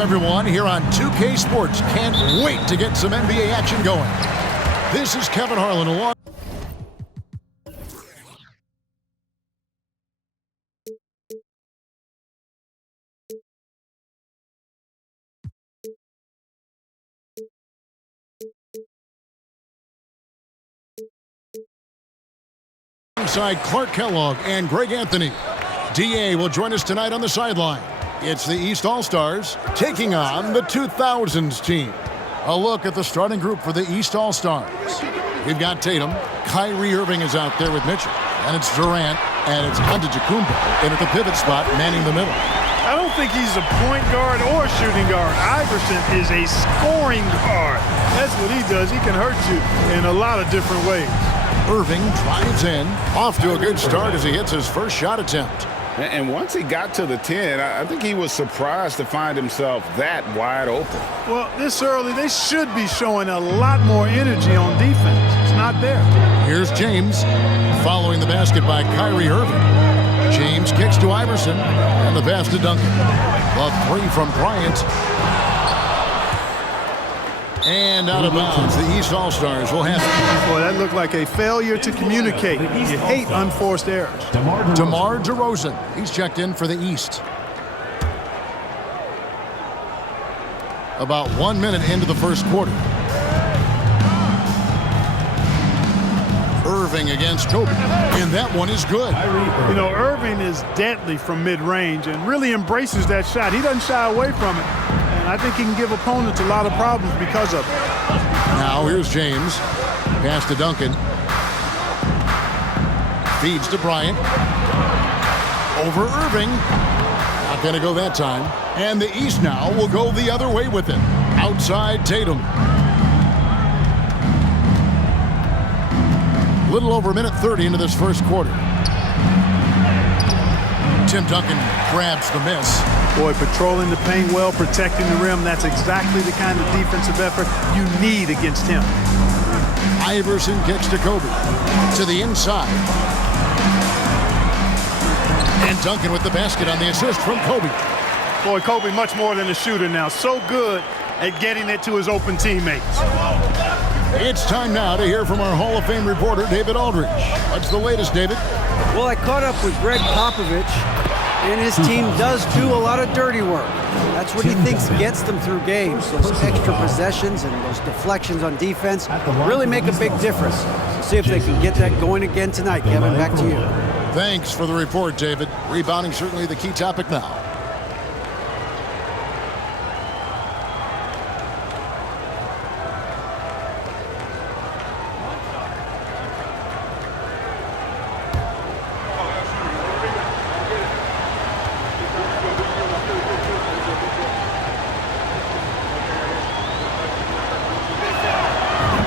Welcome, everyone, here on 2K Sports. Can't wait to get some NBA action going. This is Kevin Harlan along. Alongside Clark Kellogg and Greg Anthony. DA will join us tonight on the sideline. It's the East All-Stars taking on the 2000's team. A look at the starting group for the East All-Stars. We've got Tatum. Kyrie Irving is out there with Mitchell. And it's Durant. And it's Antetokounmpo in at the pivot spot, manning the middle. I don't think he's a point guard or shooting guard. Iverson is a scoring guard. That's what he does. He can hurt you in a lot of different ways. Irving drives in. Off to a good start as he hits his first shot attempt. And once he got to the 10, I think he was surprised to find himself that wide open. Well, this early, they should be showing a lot more energy on defense. It's not there. Here's James following the basket by Kyrie Irving. James kicks to Iverson, and the pass to Duncan. A three from Bryant. And out of bounds, the East All-Stars will have it. Boy, that looked like a failure to communicate. You hate unforced errors. DeMar DeRozan, he's checked in for the East. About 1 minute into the first quarter. Irving against Kobe, and that one is good. You know, Irving is deadly from mid-range and really embraces that shot. He doesn't shy away from it. And I think he can give opponents a lot of problems because of it. Now here's James. Pass to Duncan. Feeds to Bryant. Over Irving. Not going to go that time. And the East now will go the other way with it. Outside Tatum. Little over a minute 30 into this first quarter. Tim Duncan grabs the miss. Boy, patrolling the paint well, protecting the rim. That's exactly the kind of defensive effort you need against him. Iverson kicks to Kobe. To the inside. And Duncan with the basket on the assist from Kobe. Boy, Kobe much more than a shooter now. So good at getting it to his open teammates. It's time now to hear from our Hall of Fame reporter, David Aldridge. What's the latest, David? Well, I caught up with Greg Popovich, and his team does do a lot of dirty work. That's what he thinks gets them through games. Those extra possessions and those deflections on defense really make a big difference. We'll see if they can get that going again tonight. Kevin, back to you. Thanks for the report, David. Rebounding certainly the key topic now.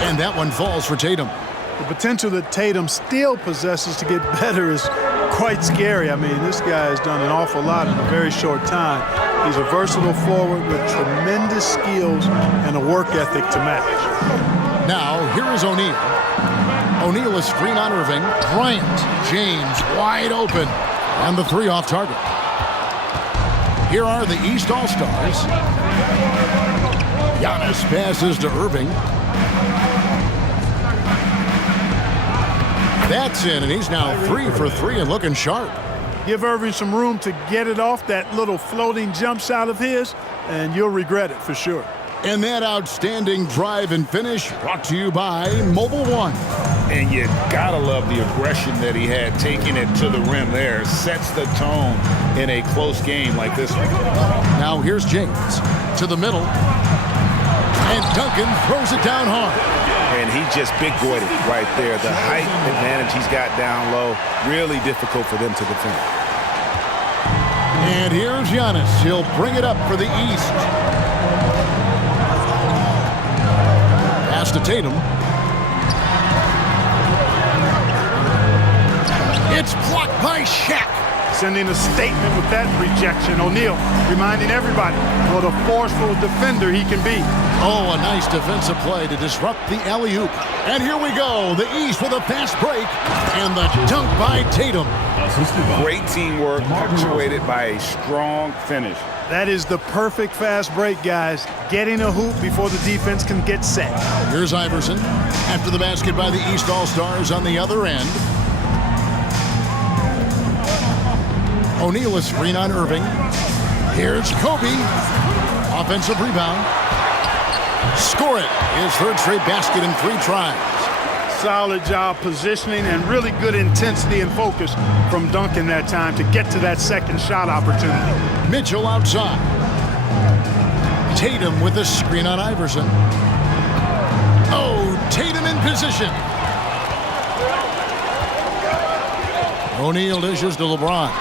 And that one falls for Tatum. The potential that Tatum still possesses to get better is quite scary. I mean, this guy has done an awful lot in a very short time. He's a versatile forward with tremendous skills and a work ethic to match. Now, here is O'Neal. O'Neal is screen on Irving. Bryant, James wide open. And the three off target. Here are the East All-Stars. Giannis passes to Irving. That's in, and he's now 3 for 3 and looking sharp. Give Irving some room to get it off that little floating jump shot of his, and you'll regret it for sure. And that outstanding drive and finish brought to you by Mobile One. And you gotta love the aggression that he had taking it to the rim there. Sets the tone in a close game like this one. Now here's James to the middle. And Duncan throws it down hard. And he just big-boyed it right there. The height advantage he's got down low, really difficult for them to defend. And here's Giannis. He'll bring it up for the East. Pass to Tatum. It's blocked by Shaq. Sending a statement with that rejection. O'Neal reminding everybody what a forceful defender he can be. Oh, a nice defensive play to disrupt the alley-oop. And here we go. The East with a fast break. And the dunk by Tatum. Great teamwork, punctuated by a strong finish. That is the perfect fast break, guys. Getting a hoop before the defense can get set. Here's Iverson after the basket by the East All-Stars on the other end. O'Neal a screen on Irving. Here's Kobe. Offensive rebound. Score it. His third straight basket in 3 tries. Solid job positioning and really good intensity and focus from Duncan that time to get to that second shot opportunity. Mitchell outside. Tatum with a screen on Iverson. Oh, Tatum in position. O'Neal dishes to LeBron.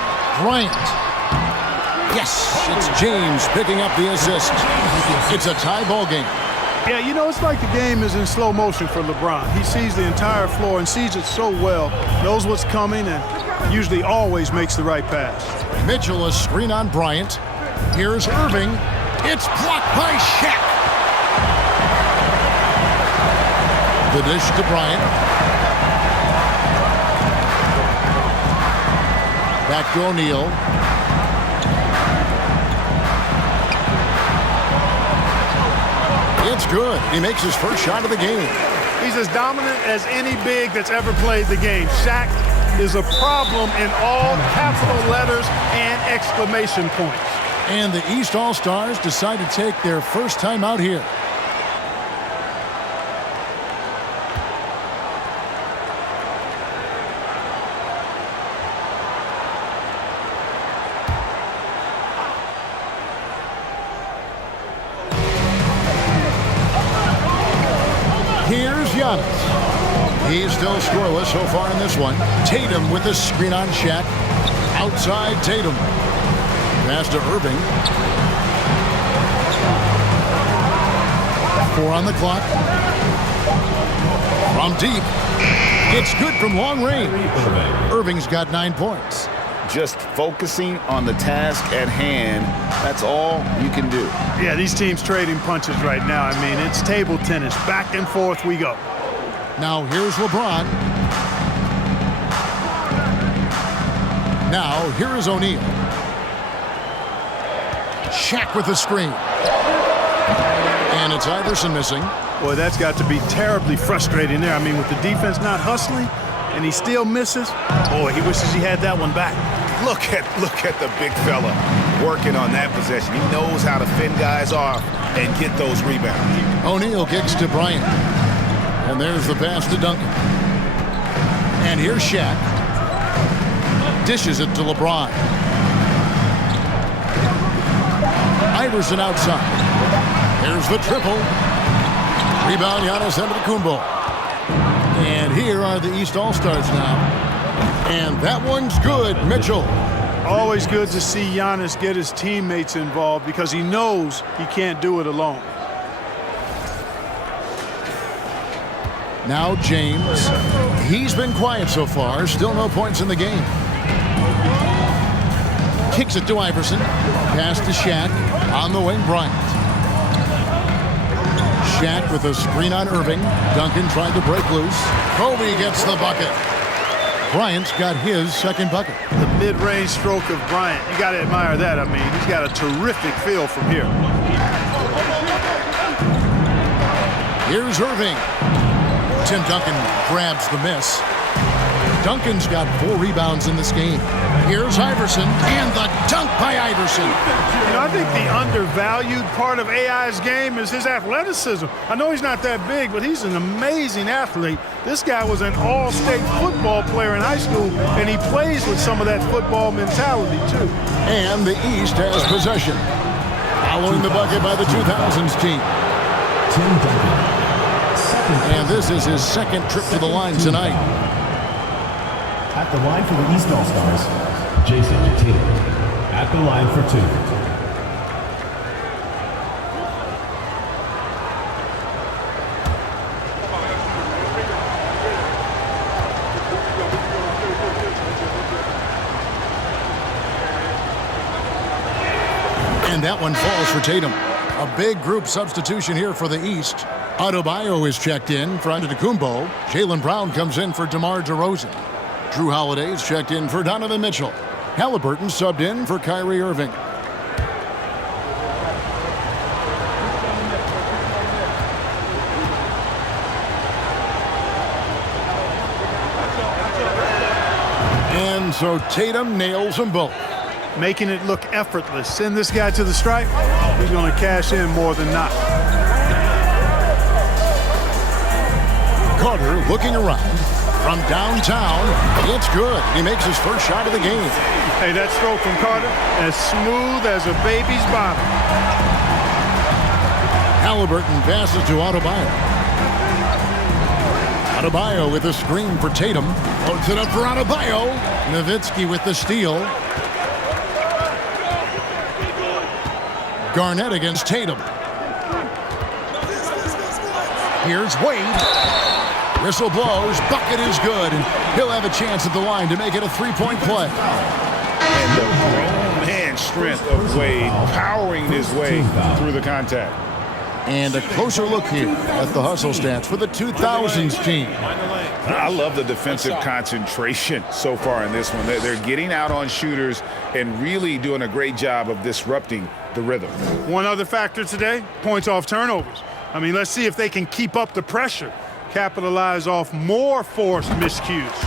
Bryant. Yes, it's James picking up the assist. It's a tie ball game. Yeah, you know, it's like the game is in slow motion for LeBron. He sees the entire floor and sees it so well, knows what's coming, and usually always makes the right pass. Mitchell a screen on Bryant. Here's Irving. It's blocked by Shaq. The dish to Bryant. Back to O'Neal. It's good. He makes his first shot of the game. He's as dominant as any big that's ever played the game. Shaq is a problem in all capital letters and exclamation points. And the East All-Stars decide to take their first time out here. Here's Giannis. He's still scoreless so far in this one. Tatum with a screen on Shaq. Outside Tatum. Pass to Irving. 4 on the clock. From deep. It's good from long range. Irving's got 9 points. Just focusing on the task at hand, that's all you can do. Yeah, these teams trading punches right now. I mean, it's table tennis. Back and forth we go. Now here's LeBron. Now here is O'Neal. Shaq with the screen. And it's Iverson missing. Boy, that's got to be terribly frustrating there. I mean, with the defense not hustling and he still misses, boy, he wishes he had that one back. Look at the big fella working on that possession. He knows how to fend guys off and get those rebounds. O'Neal kicks to Bryant. And there's the pass to Duncan. And here's Shaq. Dishes it to LeBron. Iverson outside. Here's the triple. Rebound, Giannis Antetokounmpo. And here are the East All-Stars now. And that one's good. Mitchell. Always good to see Giannis get his teammates involved because he knows he can't do it alone. Now James. He's been quiet so far. Still no points in the game. Kicks it to Iverson. Pass to Shaq. On the wing, Bryant. Shaq with a screen on Irving. Duncan tried to break loose. Kobe gets the bucket. Bryant's got his second bucket. The mid-range stroke of Bryant. You got to admire that. I mean, he's got a terrific feel from here. Here's Irving. Tim Duncan grabs the miss. Duncan's got 4 rebounds in this game. Here's Iverson, and the dunk by Iverson. You know, I think the undervalued part of AI's game is his athleticism. I know he's not that big, but he's an amazing athlete. This guy was an all-state football player in high school, and he plays with some of that football mentality, too. And the East has possession. Following the bucket by the 2000's team. Tim Duncan. And this is his second trip to the line tonight. At the line for the East All-Stars, Jason Tatum. At the line for 2. And that one falls for Tatum. A big group substitution here for the East. Adebayo is checked in for Antetokounmpo. Jaylen Brown comes in for DeMar DeRozan. Drew Holiday's checked in for Donovan Mitchell. Halliburton subbed in for Kyrie Irving. So Tatum nails them both. Making it look effortless. Send this guy to the stripe. He's going to cash in more than not. Carter looking around from downtown. It's good. He makes his first shot of the game. Hey, that stroke from Carter, as smooth as a baby's bottom. Halliburton passes to Adebayo. Adebayo with a screen for Tatum. Puts it up for Adebayo. Nowitzki with the steal. Garnett against Tatum. Here's Wade. Whistle blows. Bucket is good. And he'll have a chance at the line to make it a three-point play. And the grown man strength of Wade powering his way through the contact. And a closer look here at the hustle stats for the 2000s team. I love the defensive concentration so far in this one. They're getting out on shooters and really doing a great job of disrupting the rhythm. One other factor today, points off turnovers. I mean, let's see if they can keep up the pressure, capitalize off more forced miscues.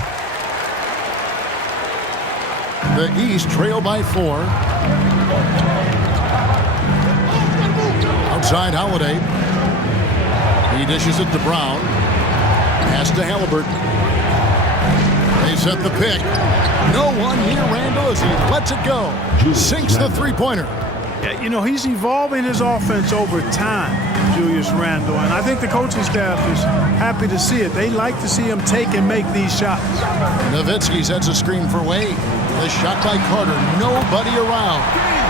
The East trail by 4. Outside Holiday. He dishes it to Brown. Pass to Halliburton. They set the pick. No one near Randall as he lets it go. Sinks the three-pointer. Yeah, you know, he's evolving his offense over time, Julius Randle, and I think the coaching staff is happy to see it. They like to see him take and make these shots. Nowitzki sets a screen for Wade. The shot by Carter. Nobody around.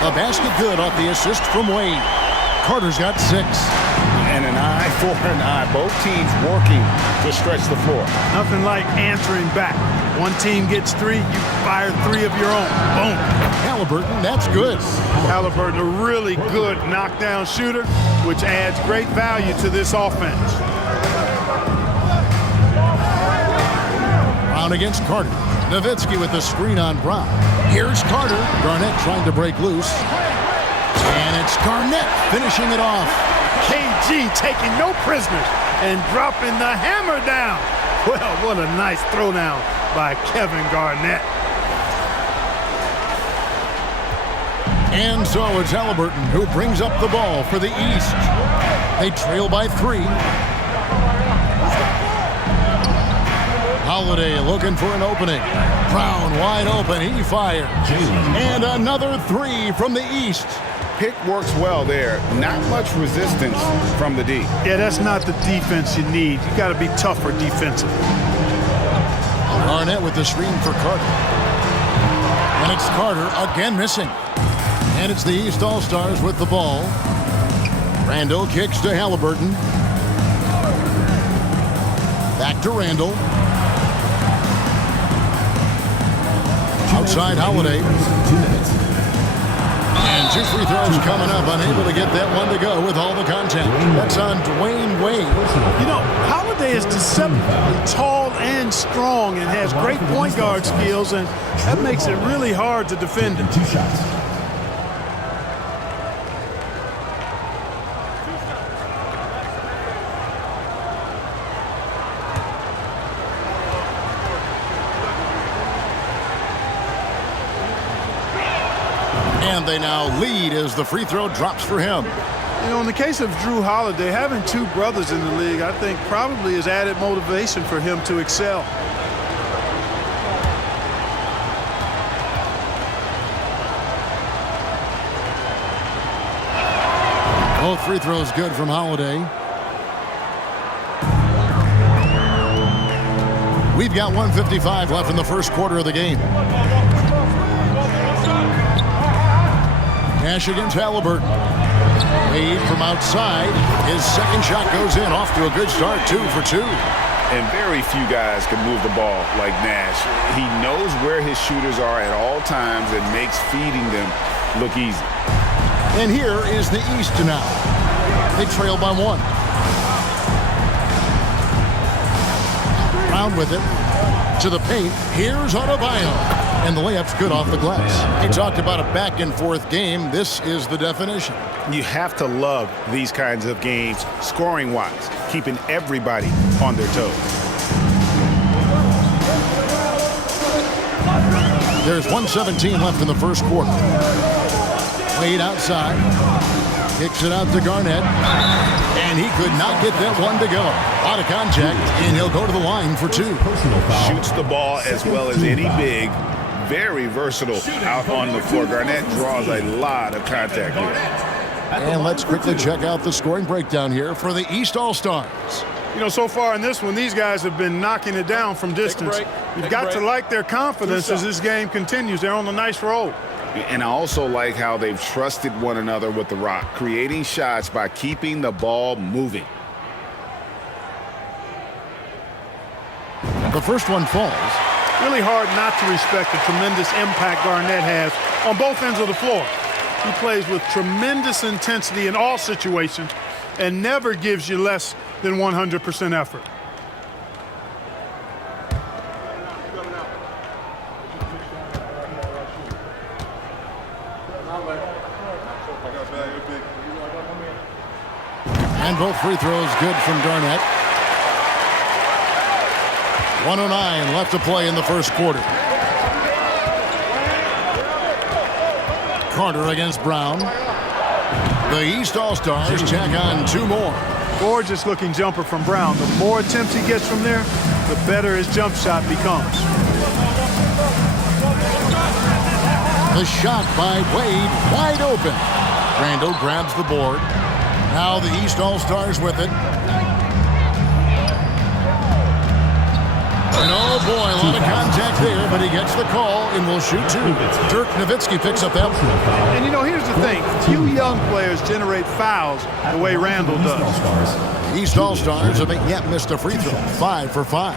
The basket good off the assist from Wade. Carter's got 6. And an eye for an eye. Both teams working to stretch the floor. Nothing like answering back. One team gets 3, you fire 3 of your own. Boom. Halliburton, that's good. Halliburton, a really good knockdown shooter, which adds great value to this offense. Brown against Carter. Nowitzki with the screen on Brown. Here's Carter. Garnett trying to break loose. And it's Garnett finishing it off. KG taking no prisoners and dropping the hammer down. Well, what a nice throwdown by Kevin Garnett. And so it's Halliburton who brings up the ball for the East. They trail by 3. Holiday looking for an opening. Brown wide open. He fires. And another 3 from the East. Pick works well there. Not much resistance from the D. Yeah, that's not the defense you need. You got to be tougher defensively. Garnett with the screen for Carter. And it's Carter again missing. And it's the East All-Stars with the ball. Randall kicks to Halliburton. Back to Randall. Outside Holiday. 2 minutes. And 2 free throws coming up. Unable to get that one to go with all the contact. That's on Dwayne Wade. You know, Holiday is deceptively tall and strong and has great point guard skills, and that makes it really hard to defend him. 2 shots. And they now lead as the free throw drops for him. You know, in the case of Drew Holiday, having 2 brothers in the league, I think probably is added motivation for him to excel. Both free throws good from Holiday. We've got 1:55 left in the first quarter of the game. Cash against Halliburton. Wade from outside. His second shot goes in. Off to a good start. 2 for 2. And very few guys can move the ball like Nash. He knows where his shooters are at all times and makes feeding them look easy. And here is the East now. They trail by 1. Brown with it. To the paint. Here's Adebayo. And the layup's good off the glass. He talked about a back-and-forth game. This is the definition. You have to love these kinds of games, scoring-wise, keeping everybody on their toes. There's 1:17 left in the first quarter. Wade outside. Kicks it out to Garnett. And he could not get that one to go. Out of contact, and he'll go to the line for 2. Shoots the ball as well as any big. Very versatile out on the floor. Garnett draws a lot of contact here. And let's quickly check out the scoring breakdown here for the East All-Stars. You know, so far in this one, these guys have been knocking it down from distance. You've got to like their confidence as this game continues. They're on a nice roll. And I also like how they've trusted one another with the rock, creating shots by keeping the ball moving. The first one falls. Really hard not to respect the tremendous impact Garnett has on both ends of the floor. He plays with tremendous intensity in all situations and never gives you less than 100% effort. And both free throws good from Garnett. 1:09 left to play in the first quarter. Carter against Brown. The East All-Stars tack on 2 more. Gorgeous looking jumper from Brown. The more attempts he gets from there, the better his jump shot becomes. The shot by Wade, wide open. Randall grabs the board. Now the East All-Stars with it. And oh boy, a lot of contact there, but he gets the call and will shoot 2. Dirk Nowitzki picks up that one. And you know, here's the thing. Few young players generate fouls the way Randall does. East All-Stars haven't yet missed a free throw. 5 for 5.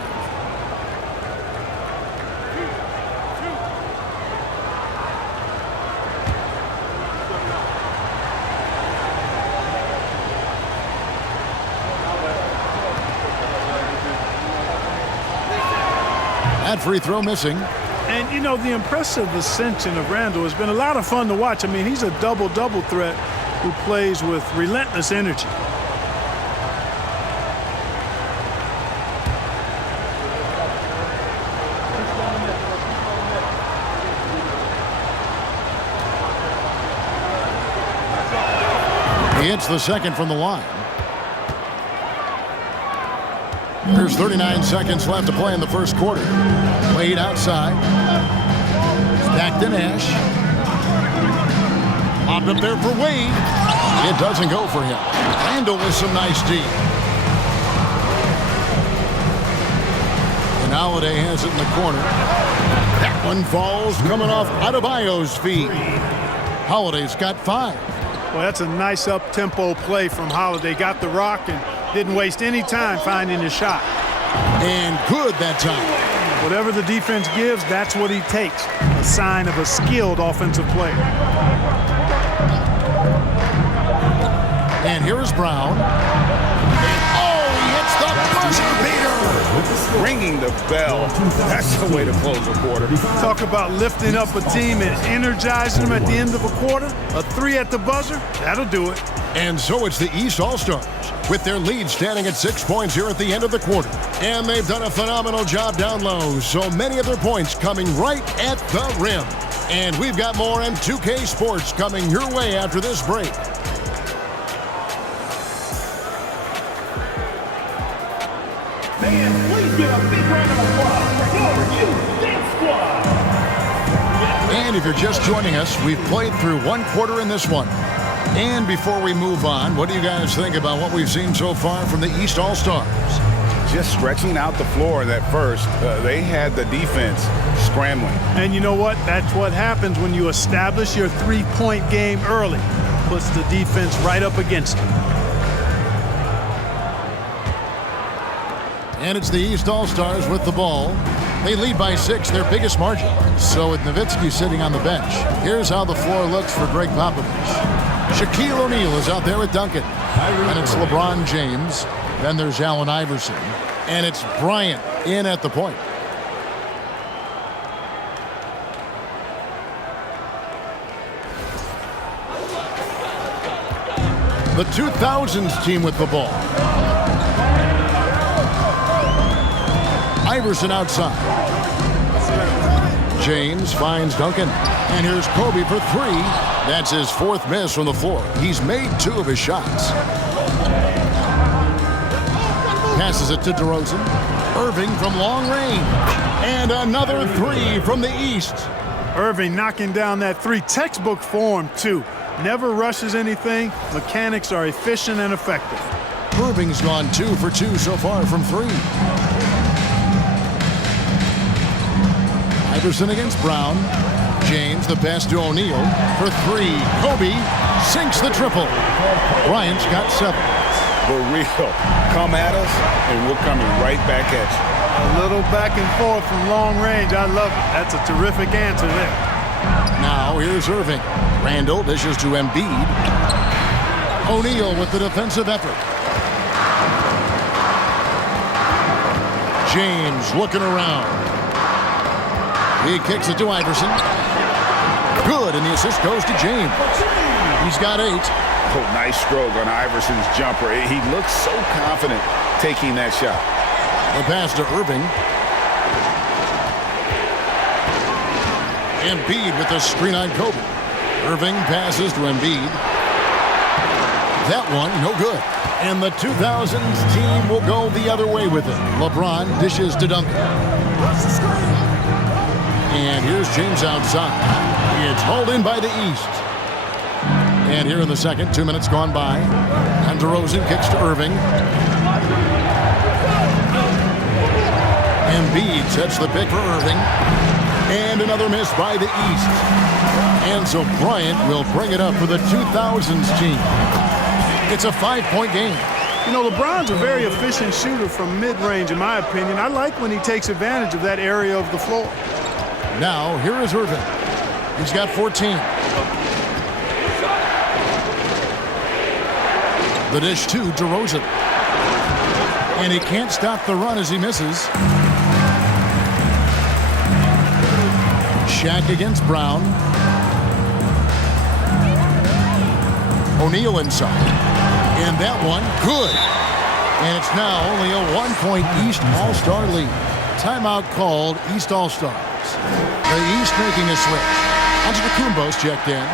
That free throw missing. And, you know, the impressive ascension of Randall has been a lot of fun to watch. I mean, he's a double-double threat who plays with relentless energy. He hits the second from the line. There's 39 seconds left to play in the first quarter. Wade outside. Stacked to Nash. Popped up there for Wade. It doesn't go for him. Randall with some nice D. And Holiday has it in the corner. That one falls coming off Adebayo's feet. Holiday's got 5. Well, that's a nice up-tempo play from Holiday. Got the rock and didn't waste any time finding his shot. And good that time. Whatever the defense gives, that's what he takes. A sign of a skilled offensive player. And here is Brown. And oh, he hits the buzzer beater. Ringing the bell. That's the way to close a quarter. Talk about lifting up a team and energizing them at the end of a quarter. A 3 at the buzzer, that'll do it. And so it's the East All-Stars with their lead standing at 6 points here at the end of the quarter. And they've done a phenomenal job down low. So many of their points coming right at the rim. And we've got more M2K Sports coming your way after this break. Man, please give a big round of applause for your youth dance squad. And if you're just joining us, we've played through 1 quarter in this one. And before we move on, what do you guys think about what we've seen so far from the East All-Stars? Just stretching out the floor in that first. They had the defense scrambling. And you know what? That's what happens when you establish your 3-point game early. Puts the defense right up against it. And it's the East All-Stars with the ball. They lead by 6, their biggest margin. So with Nowitzki sitting on the bench, here's how the floor looks for Greg Popovich. Shaquille O'Neal is out there with Duncan. And it's LeBron James. Then there's Allen Iverson. And it's Bryant in at the point. The 2000's team with the ball. Iverson outside. James finds Duncan. And here's Kobe for three. That's his fourth miss from the floor. He's made two of his shots. Passes it to DeRozan. Irving from long range. And another three from the east. Irving knocking down that three. Textbook form, too. Never rushes anything. Mechanics are efficient and effective. Irving's gone 2 for 2 so far from three. Iverson against Brown. James the pass to O'Neal for three. Kobe sinks the triple. Bryant's got 7. For real. Come at us, and we're coming right back at you. A little back and forth from long range. I love it. That's a terrific answer there. Now here's Irving. Randall dishes to Embiid. O'Neal with the defensive effort. James looking around. He kicks it to Iverson. Good, and the assist goes to James. He's got 8. Oh, nice stroke on Iverson's jumper. He looks so confident taking that shot. The pass to Irving. Embiid with the screen on Kobe. Irving passes to Embiid. That one, no good. And the 2000s team will go the other way with it. LeBron dishes to Duncan. And here's James outside. It's hauled in by the East. And here in the second, 2 minutes gone by. And DeRozan kicks to Irving. Embiid sets the pick for Irving. And another miss by the East. And so Bryant will bring it up for the 2000s team. It's a 5-point game. You know, LeBron's a very efficient shooter from mid-range, in my opinion. I like when he takes advantage of that area of the floor. Now, here is Irving. He's got 14. The dish to DeRozan. And he can't stop the run as he misses. Shaq against Brown. O'Neal inside. And that one, good. And it's now only a 1-point East All-Star lead. Timeout called, East All-Stars. The East making a switch. Antetokounmpo's checked in.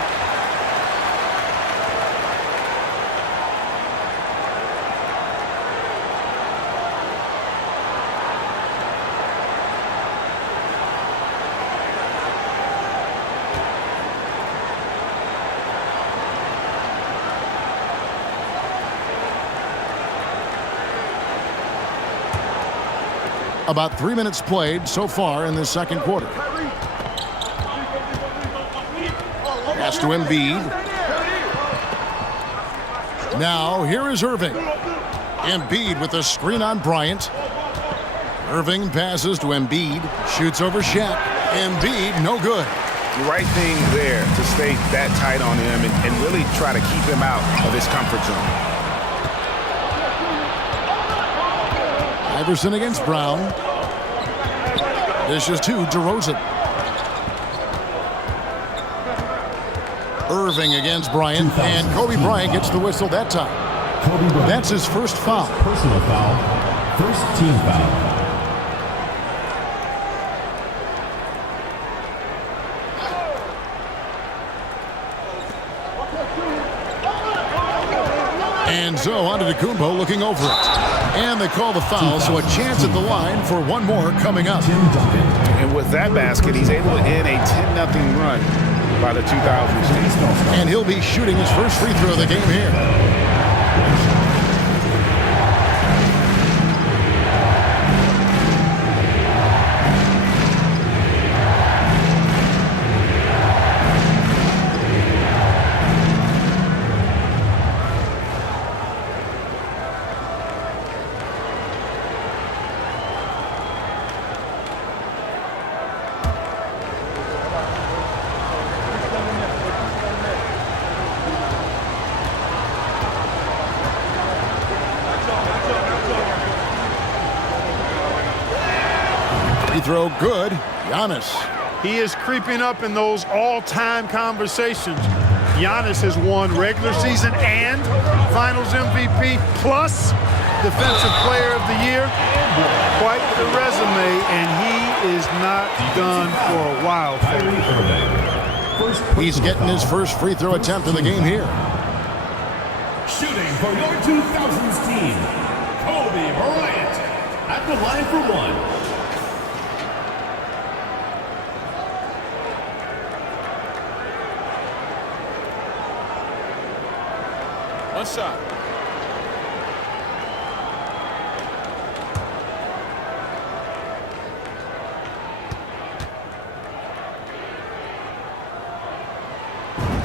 About 3 minutes played so far in the second quarter. Pass to Embiid. Now here is Irving. Embiid with the screen on Bryant. Irving passes to Embiid. Shoots over Shaq. Embiid, no good. The right thing there to stay that tight on him and really try to keep him out of his comfort zone. Iverson against Brown. This is to DeRozan. Irving against Bryant, and Kobe Bryant gets the whistle that time. That's his first foul. Personal foul. First team foul. And so Antetokounmpo looking over it. And they call the foul, so a chance at the line for one more coming up. And with that basket, he's able to end a 10-0 run by the 2000s team. And he'll be shooting his first free throw of the game here. Free throw good. Giannis. He is creeping up in those all-time conversations. Giannis has won regular season and Finals MVP plus Defensive Player of the Year. Quite the resume, and he is not done for a while. He's getting his first free throw attempt in the game here. Shooting for your 2000's team, Kobe Bryant at the line for one. One shot.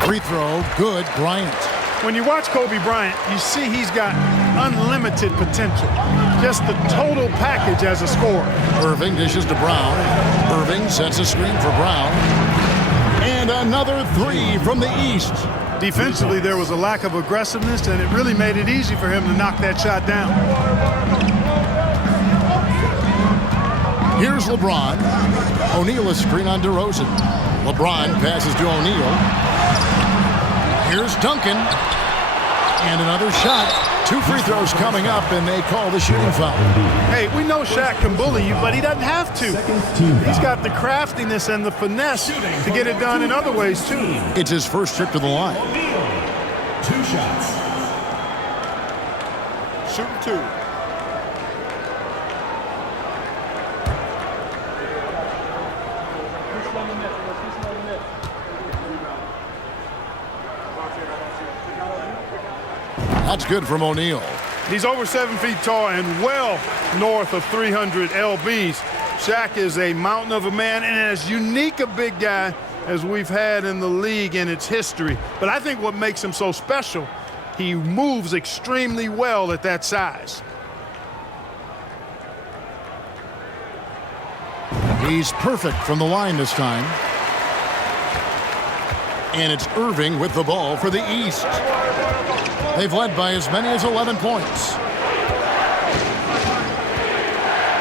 Free throw, good, Bryant. When you watch Kobe Bryant, you see he's got unlimited potential. Just the total package as a scorer. Irving dishes to Brown. Irving sets a screen for Brown. And another three from the East. Defensively, there was a lack of aggressiveness, and it really made it easy for him to knock that shot down. Here's LeBron. O'Neal a screen on DeRozan. LeBron passes to O'Neal. Here's Duncan. And another shot. Two free throws coming up, and they call the shooting foul. Hey, we know Shaq can bully you, but he doesn't have to. He's got the craftiness and the finesse to get it done in other ways, too. It's his first trip to the line. 2 shots. Shoot two. That's good from O'Neal. He's over 7 feet tall and well north of 300 lbs. Shaq is a mountain of a man and as unique a big guy as we've had in the league in its history. But I think what makes him so special, he moves extremely well at that size. He's perfect from the line this time. And it's Irving with the ball for the East. They've led by as many as 11 points.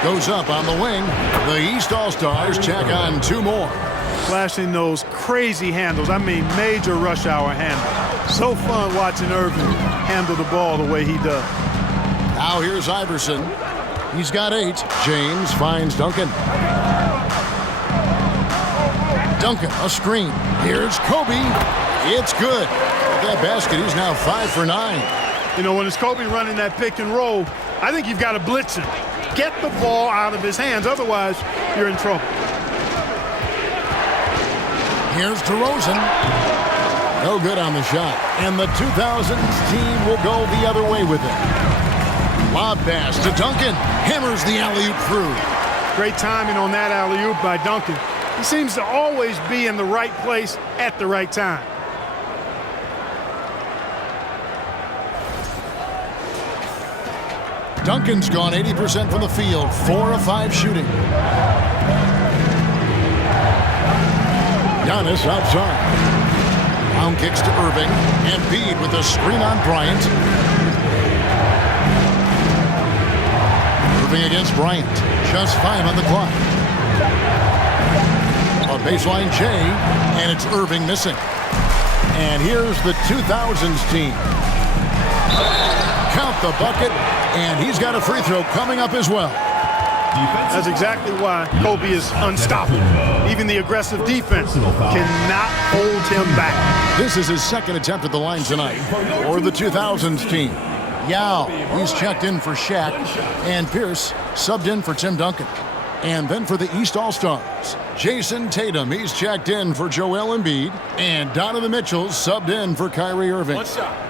Goes up on the wing. The East All-Stars tack on 2 more. Flashing those crazy handles. I mean, major rush hour handle. So fun watching Irving handle the ball the way he does. Now here's Iverson. He's got 8. James finds Duncan. Duncan, a screen. Here's Kobe. It's good. With that basket, he's now 5 for 9. You know, when it's Kobe running that pick and roll, I think you've got to blitz him. Get the ball out of his hands, otherwise you're in trouble. Here's DeRozan. No good on the shot. And the 2000s team will go the other way with it. Lob pass to Duncan. Hammers the alley-oop through. Great timing on that alley-oop by Duncan. He seems to always be in the right place at the right time. Duncan's gone 80% from the field, 4 of 5 shooting. Giannis outside. Brown kicks to Irving. Embiid with a screen on Bryant. Irving against Bryant. Just 5 on the clock. A baseline J, and it's Irving missing. And here's the 2000s team. Count the bucket, and he's got a free throw coming up as well. That's exactly why Kobe is unstoppable. Even the aggressive defense cannot hold him back. This is his second attempt at the line tonight for the 2000s team. Yao, he's checked in for Shaq, and Pierce subbed in for Tim Duncan. And then for the East All-Stars, Jason Tatum, he's checked in for Joel Embiid, and Donovan Mitchell subbed in for Kyrie Irving. One shot.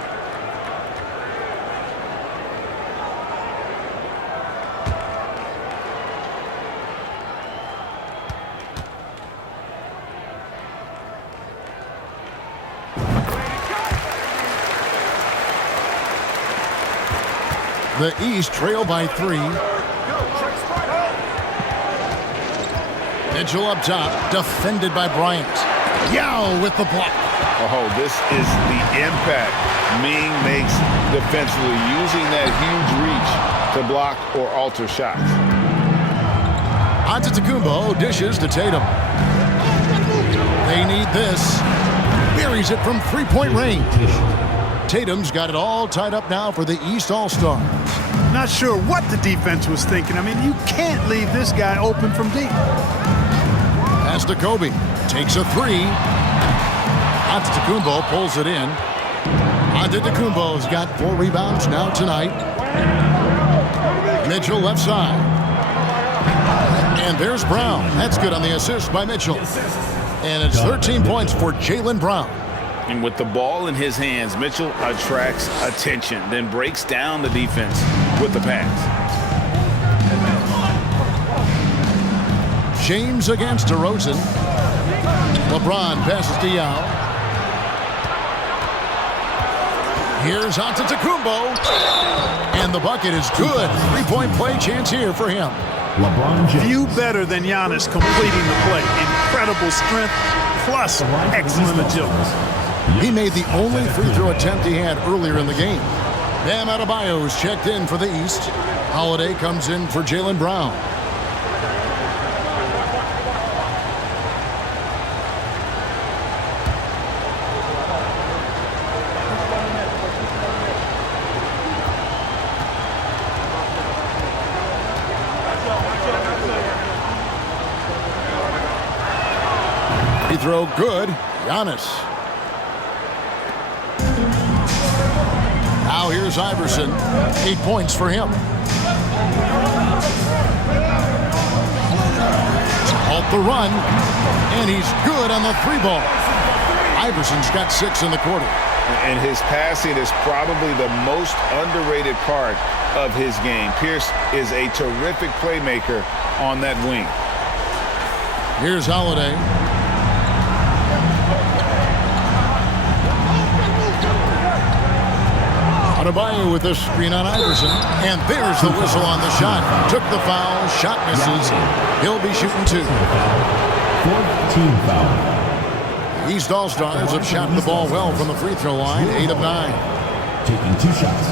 The East trail by 3. Mitchell up top, defended by Bryant. Yao with the block. Oh, this is the impact Ming makes defensively, using that huge reach to block or alter shots. Antetokounmpo dishes to Tatum. They need this. buries it from three-point range. Tatum's got it all tied up now for the East All-Stars. Not sure what the defense was thinking. I mean, you can't leave this guy open from deep. Pass to Kobe. Takes a three. Antetokounmpo pulls it in. Antetokounmpo's got 4 rebounds now tonight. Mitchell left side. And there's Brown. That's good on the assist by Mitchell. And it's 13 points for Jaylen Brown. And with the ball in his hands, Mitchell attracts attention, then breaks down the defense with the pass. James against DeRozan. LeBron passes to Yao. Here's Antetokounmpo. And the bucket is good. 3-point play chance here for him. LeBron James. Few better than Giannis completing the play. Incredible strength plus excellent agility. He made the only free throw attempt he had earlier in the game. Bam Adebayo's checked in for the East. Holiday comes in for Jaylen Brown. Free throw good. Giannis. Now here's Iverson. 8 points for him. Halt the run. And he's good on the 3 ball. Iverson's got 6 in the quarter. And his passing is probably the most underrated part of his game. Pierce is a terrific playmaker on that wing. Here's Holiday. Adebayo with the screen on Iverson. And there's the whistle on the shot. Took the foul. Shot misses. He'll be shooting 2. 4th team foul. East All-Stars have shot the ball well from the free throw line. 8 of 9. Taking 2 shots.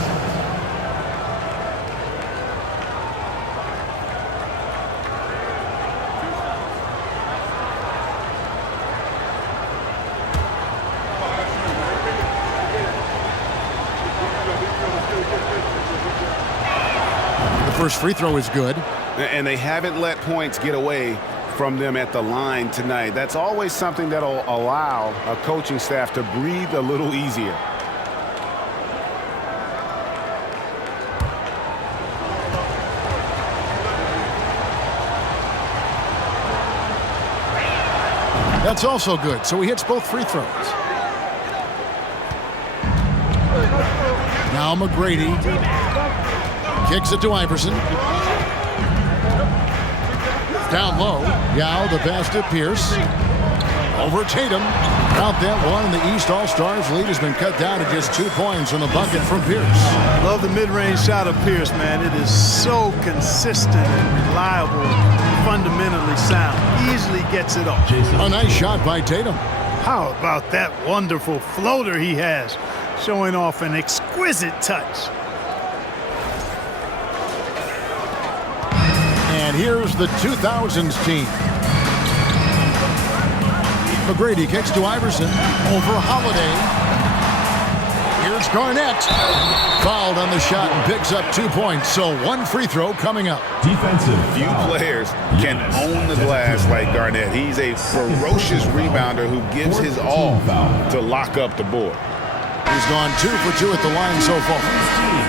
First free throw is good. And they haven't let points get away from them at the line tonight. That's always something that'll allow a coaching staff to breathe a little easier. That's also good. So he hits both free throws. Now McGrady kicks it to Iverson. Down low. Yao, the pass to Pierce. Over Tatum. Count that one. The East All-Stars lead has been cut down to just 2 points from the bucket from Pierce. Love the mid-range shot of Pierce, man. It is so consistent and reliable, fundamentally sound. Easily gets it off. A nice shot by Tatum. How about that wonderful floater he has, showing off an exquisite touch. And here's the 2000's team. McGrady kicks to Iverson. Over Holiday. Here's Garnett. Fouled on the shot and picks up 2 points. So 1 free throw coming up. Defensive. Few players can own the glass like Garnett. He's a ferocious rebounder who gives his all to lock up the board. He's gone 2 for 2 at the line so far.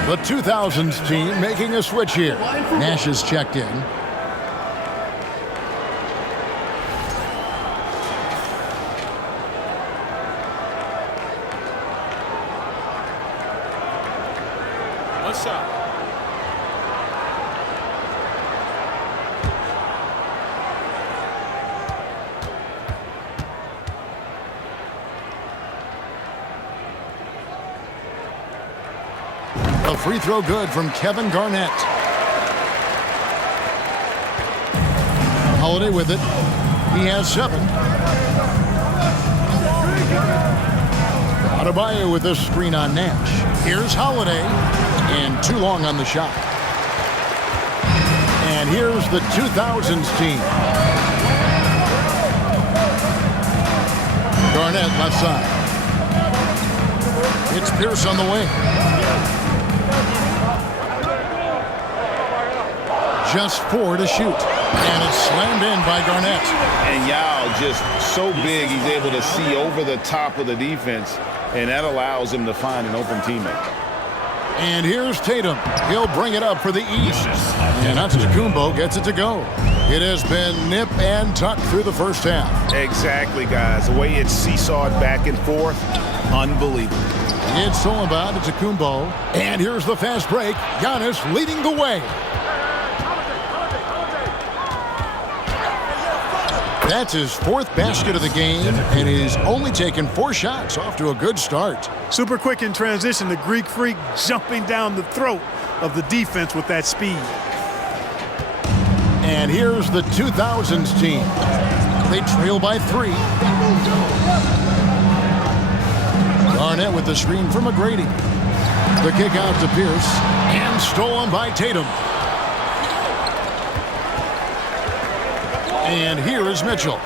The 2000's team making a switch here. Nash is checked in. A free throw good from Kevin Garnett. Holiday with it. He has 7. Adebayo with this screen on Nash. Here's Holiday. And too long on the shot. And here's the 2000's team. Garnett left side. It's Pierce on the wing. Just 4 to shoot. And it's slammed in by Garnett. And Yao just so big, he's able to see over the top of the defense, and that allows him to find an open teammate. And here's Tatum. He'll bring it up for the East. And Antetokounmpo gets it to go. It has been nip and tuck through the first half. Exactly, guys. The way it's seesawed back and forth, unbelievable. It's all about Antetokounmpo. And here's the fast break. Giannis leading the way. That's his 4th basket of the game, and he's only taken 4 shots. Off to a good start. Super quick in transition. The Greek Freak jumping down the throat of the defense with that speed. And here's the 2000's team. They trail by 3. Garnett with the screen from McGrady. The kick out to Pierce, and stolen by Tatum. And here is Mitchell.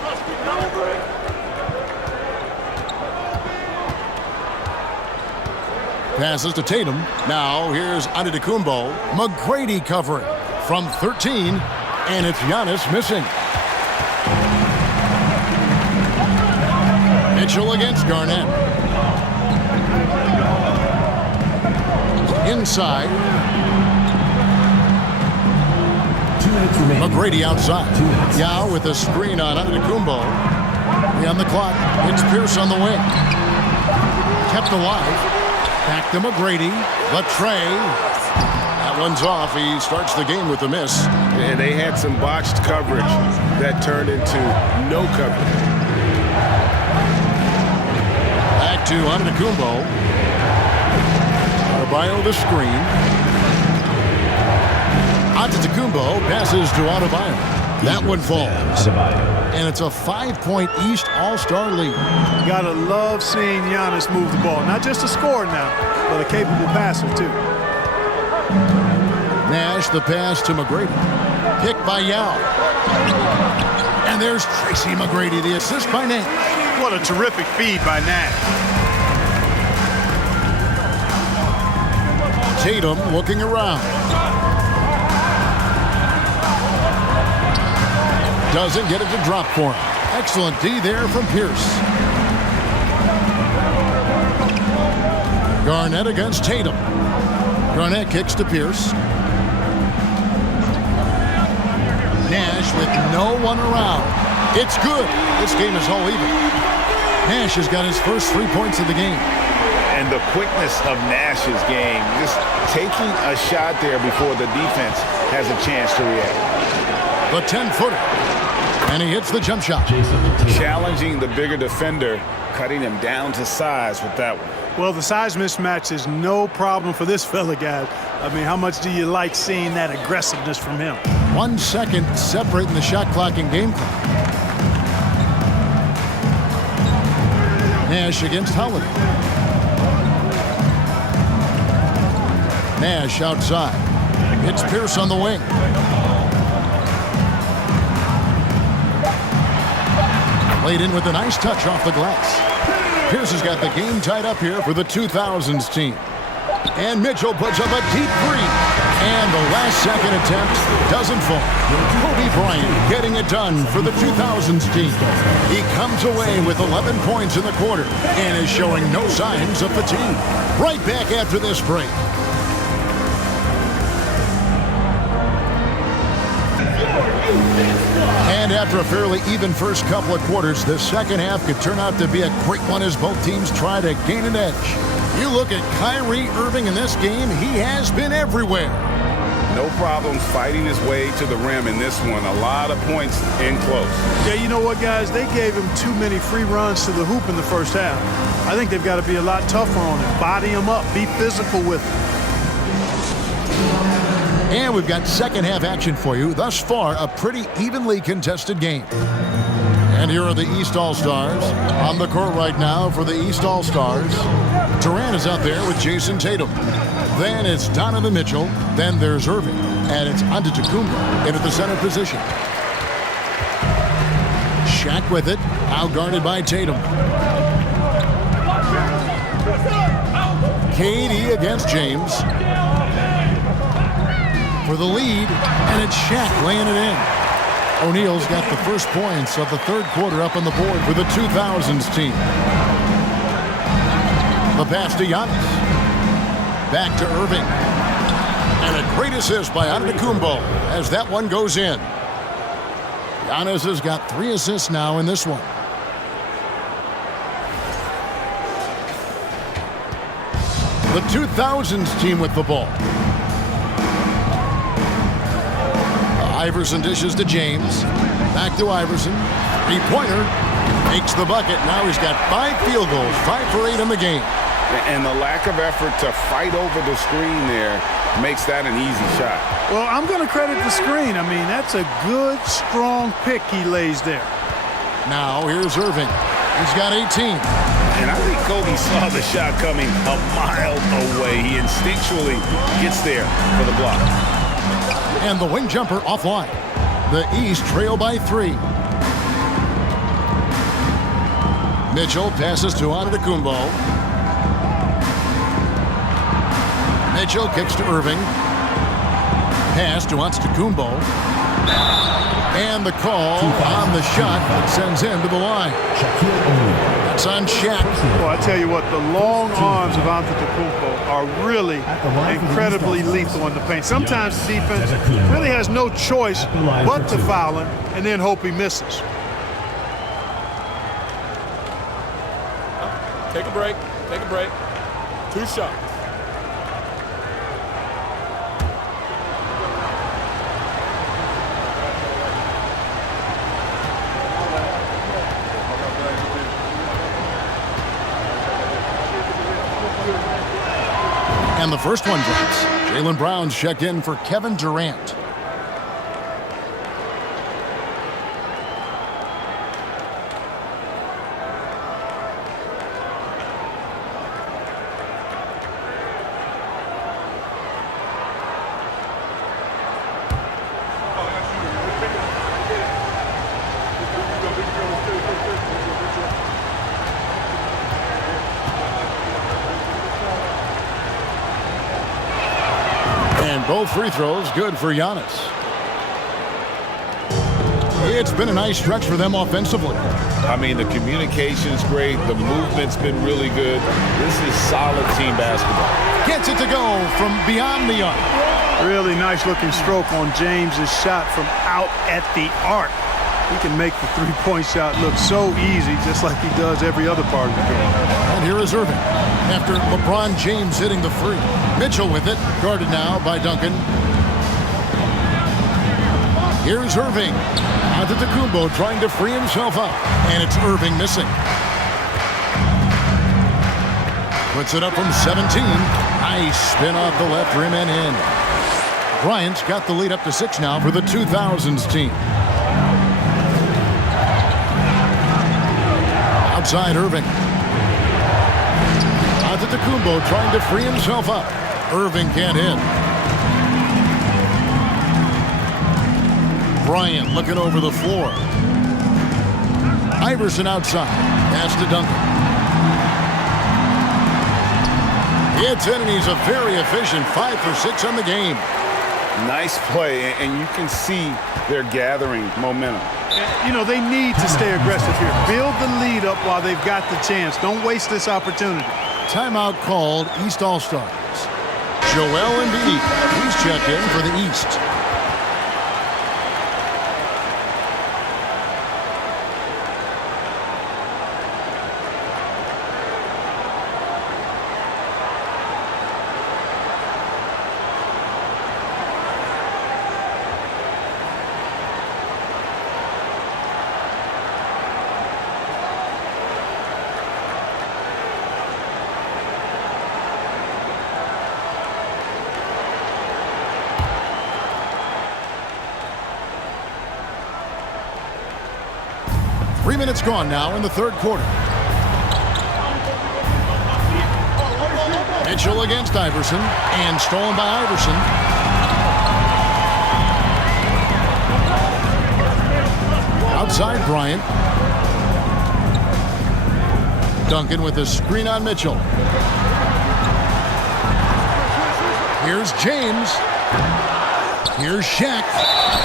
Passes to Tatum. Now here's Antetokounmpo. McGrady covering from 13. And it's Giannis missing. Mitchell against Garnett. Inside. 2 minutes remaining. McGrady outside. 2 minutes. Yao with a screen on Antetokounmpo. On the clock. It's Pierce on the wing. Kept alive. Back to McGrady. Latrey. That one's off. He starts the game with a miss. And they had some botched coverage that turned into no coverage. Back to Antetokounmpo. Adebayo the screen. Antetokounmpo passes to Adebayo. That one falls. And it's a 5-point East All-Star lead. Gotta love seeing Giannis move the ball. Not just a scorer now, but a capable passer, too. Nash the pass to McGrady. Pick by Yao. And there's Tracy McGrady, the assist by Nash. What a terrific feed by Nash. Tatum looking around. Doesn't get it to drop for him. Excellent D there from Pierce. Garnett against Tatum. Garnett kicks to Pierce. Nash with no one around. It's good. This game is all even. Nash has got his first 3 points of the game. And the quickness of Nash's game, just taking a shot there before the defense has a chance to react. The 10-footer. And he hits the jump shot. Challenging the bigger defender, cutting him down to size with that one. Well, the size mismatch is no problem for this fella, guys. I mean, how much do you like seeing that aggressiveness from him? 1 second separating the shot clock and game clock. Nash against Holiday. Nash outside. It's Pierce on the wing. Laid in with a nice touch off the glass. Pierce has got the game tied up here for the 2000's team. And Mitchell puts up a deep three. And the last second attempt doesn't fall. Kobe Bryant getting it done for the 2000's team. He comes away with 11 points in the quarter and is showing no signs of fatigue. Right back after this break. And after a fairly even first couple of quarters, the second half could turn out to be a great one as both teams try to gain an edge. You look at Kyrie Irving in this game, he has been everywhere. No problem fighting his way to the rim in this one. A lot of points in close. Yeah, you know what, guys? They gave him too many free runs to the hoop in the first half. I think they've got to be a lot tougher on him. Body him up. Be physical with him. And we've got second half action for you. Thus far, a pretty evenly contested game. And here are the East All-Stars. On the court right now for the East All-Stars. Durant is out there with Jason Tatum. Then it's Donovan Mitchell. Then there's Irving. And it's Antetokounmpo into the center position. Shaq with it. Out guarded by Tatum. KD against James. For the lead, and it's Shaq laying it in. O'Neal's got the first points of the third quarter up on the board for the 2000's team. The pass to Giannis. Back to Irving. And a great assist by Antetokounmpo as that one goes in. Giannis has got 3 assists now in this one. The 2000's team with the ball. Iverson dishes to James. Back to Iverson. 3-pointer. Makes the bucket. Now he's got 5 field goals. 5 for 8 in the game. And the lack of effort to fight over the screen there makes that an easy shot. Well, I'm going to credit the screen. I mean, that's a good, strong pick he lays there. Now here's Irving. He's got 18. And I think Kobe saw the shot coming a mile away. He instinctually gets there for the block. And the wing jumper offline. The East trail by 3. Mitchell passes to Antetokounmpo. Mitchell kicks to Irving. Pass to Antetokounmpo. And the call on the shot that sends him to the line. That's on Shaq. Well, I tell you what, the long arms of Antetokounmpo are really incredibly lethal in the paint. Sometimes the defense really has no choice but to foul him and then hope he misses. Take a break. Take a break. 2 shots. And the first one drops. Jaylen Brown's checked in for Kevin Durant. Both free throws good for Giannis. It's been a nice stretch for them offensively. I mean, the communication's great. The movement's been really good. This is solid team basketball. Gets it to go from beyond the arc. Really nice looking stroke on James's shot from out at the arc. He can make the three-point shot look so easy, just like he does every other part of the game. And here is Irving. After LeBron James hitting the free. Mitchell with it, guarded now by Duncan. Here's Irving. Antetokounmpo trying to free himself up. And it's Irving missing. Puts it up from 17. Nice spin off the left rim and in. Bryant's got the lead up to 6 now for the 2000's team. Outside Irving. Antetokounmpo trying to free himself up. Irving can't hit. Bryant looking over the floor. Iverson outside. Pass to Duncan. It's in, and he's a very efficient 5 for 6 on the game. Nice play, and you can see they're gathering momentum. You know, they need to stay aggressive here. Build the lead up while they've got the chance. Don't waste this opportunity. Timeout called, East All-Stars. Joel Embiid, he's checked in for the East. Three minutes gone now in the third quarter. Mitchell against Iverson, and stolen by Iverson. Outside Bryant. Duncan with a screen on Mitchell. Here's James. Here's Shaq.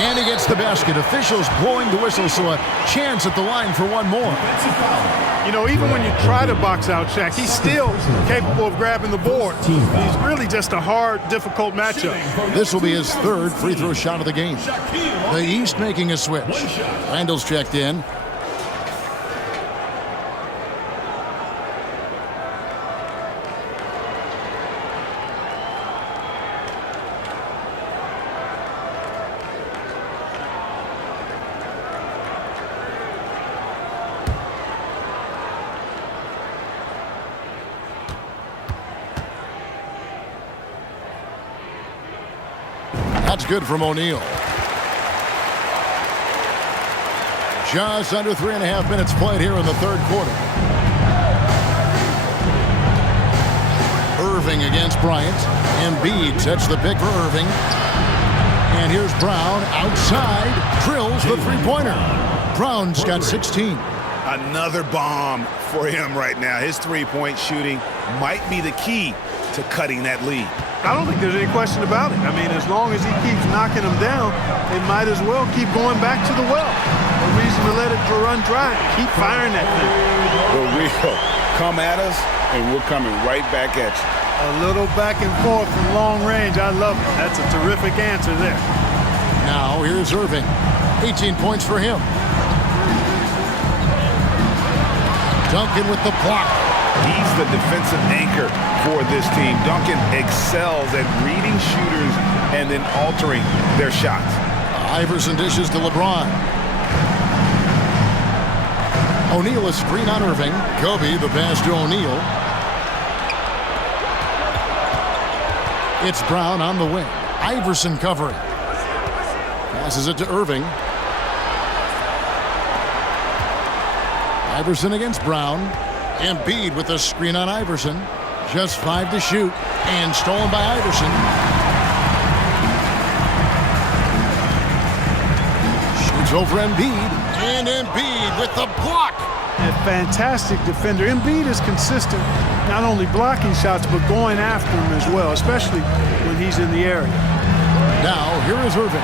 And he gets the basket. Officials blowing the whistle, so a chance at the line for one more. You know, even when you try to box out Shaq, he's still capable of grabbing the board. He's really just a hard, difficult matchup. This will be his third free throw shot of the game. The East making a switch. Randall's checked in. That's good from O'Neal. Just under 3.5 minutes played here in the third quarter. Irving against Bryant. Embiid sets the pick for Irving. And here's Brown outside. Drills the three-pointer. Brown's got 16. Another bomb for him right now. His three-point shooting might be the key to cutting that lead. I don't think there's any question about it. I mean, as long as he keeps knocking them down, they might as well keep going back to the well. No reason to let it run dry. Keep firing that thing. For real. Come at us, and we're coming right back at you. A little back and forth from long range. I love it. That's a terrific answer there. Now here's Irving. 18 points for him. Duncan with the block. He's the defensive anchor for this team. Duncan excels at reading shooters and then altering their shots. Iverson dishes to LeBron. O'Neal a screen on Irving. Kobe the pass to O'Neal. It's Brown on the wing. Iverson covering. Passes it to Irving. Iverson against Brown. Embiid with a screen on Iverson. Just 5 to shoot. And stolen by Iverson. Shoots over Embiid. And Embiid with the block. A fantastic defender. Embiid is consistent, not only blocking shots, but going after them as well, especially when he's in the area. Now, here is Irving.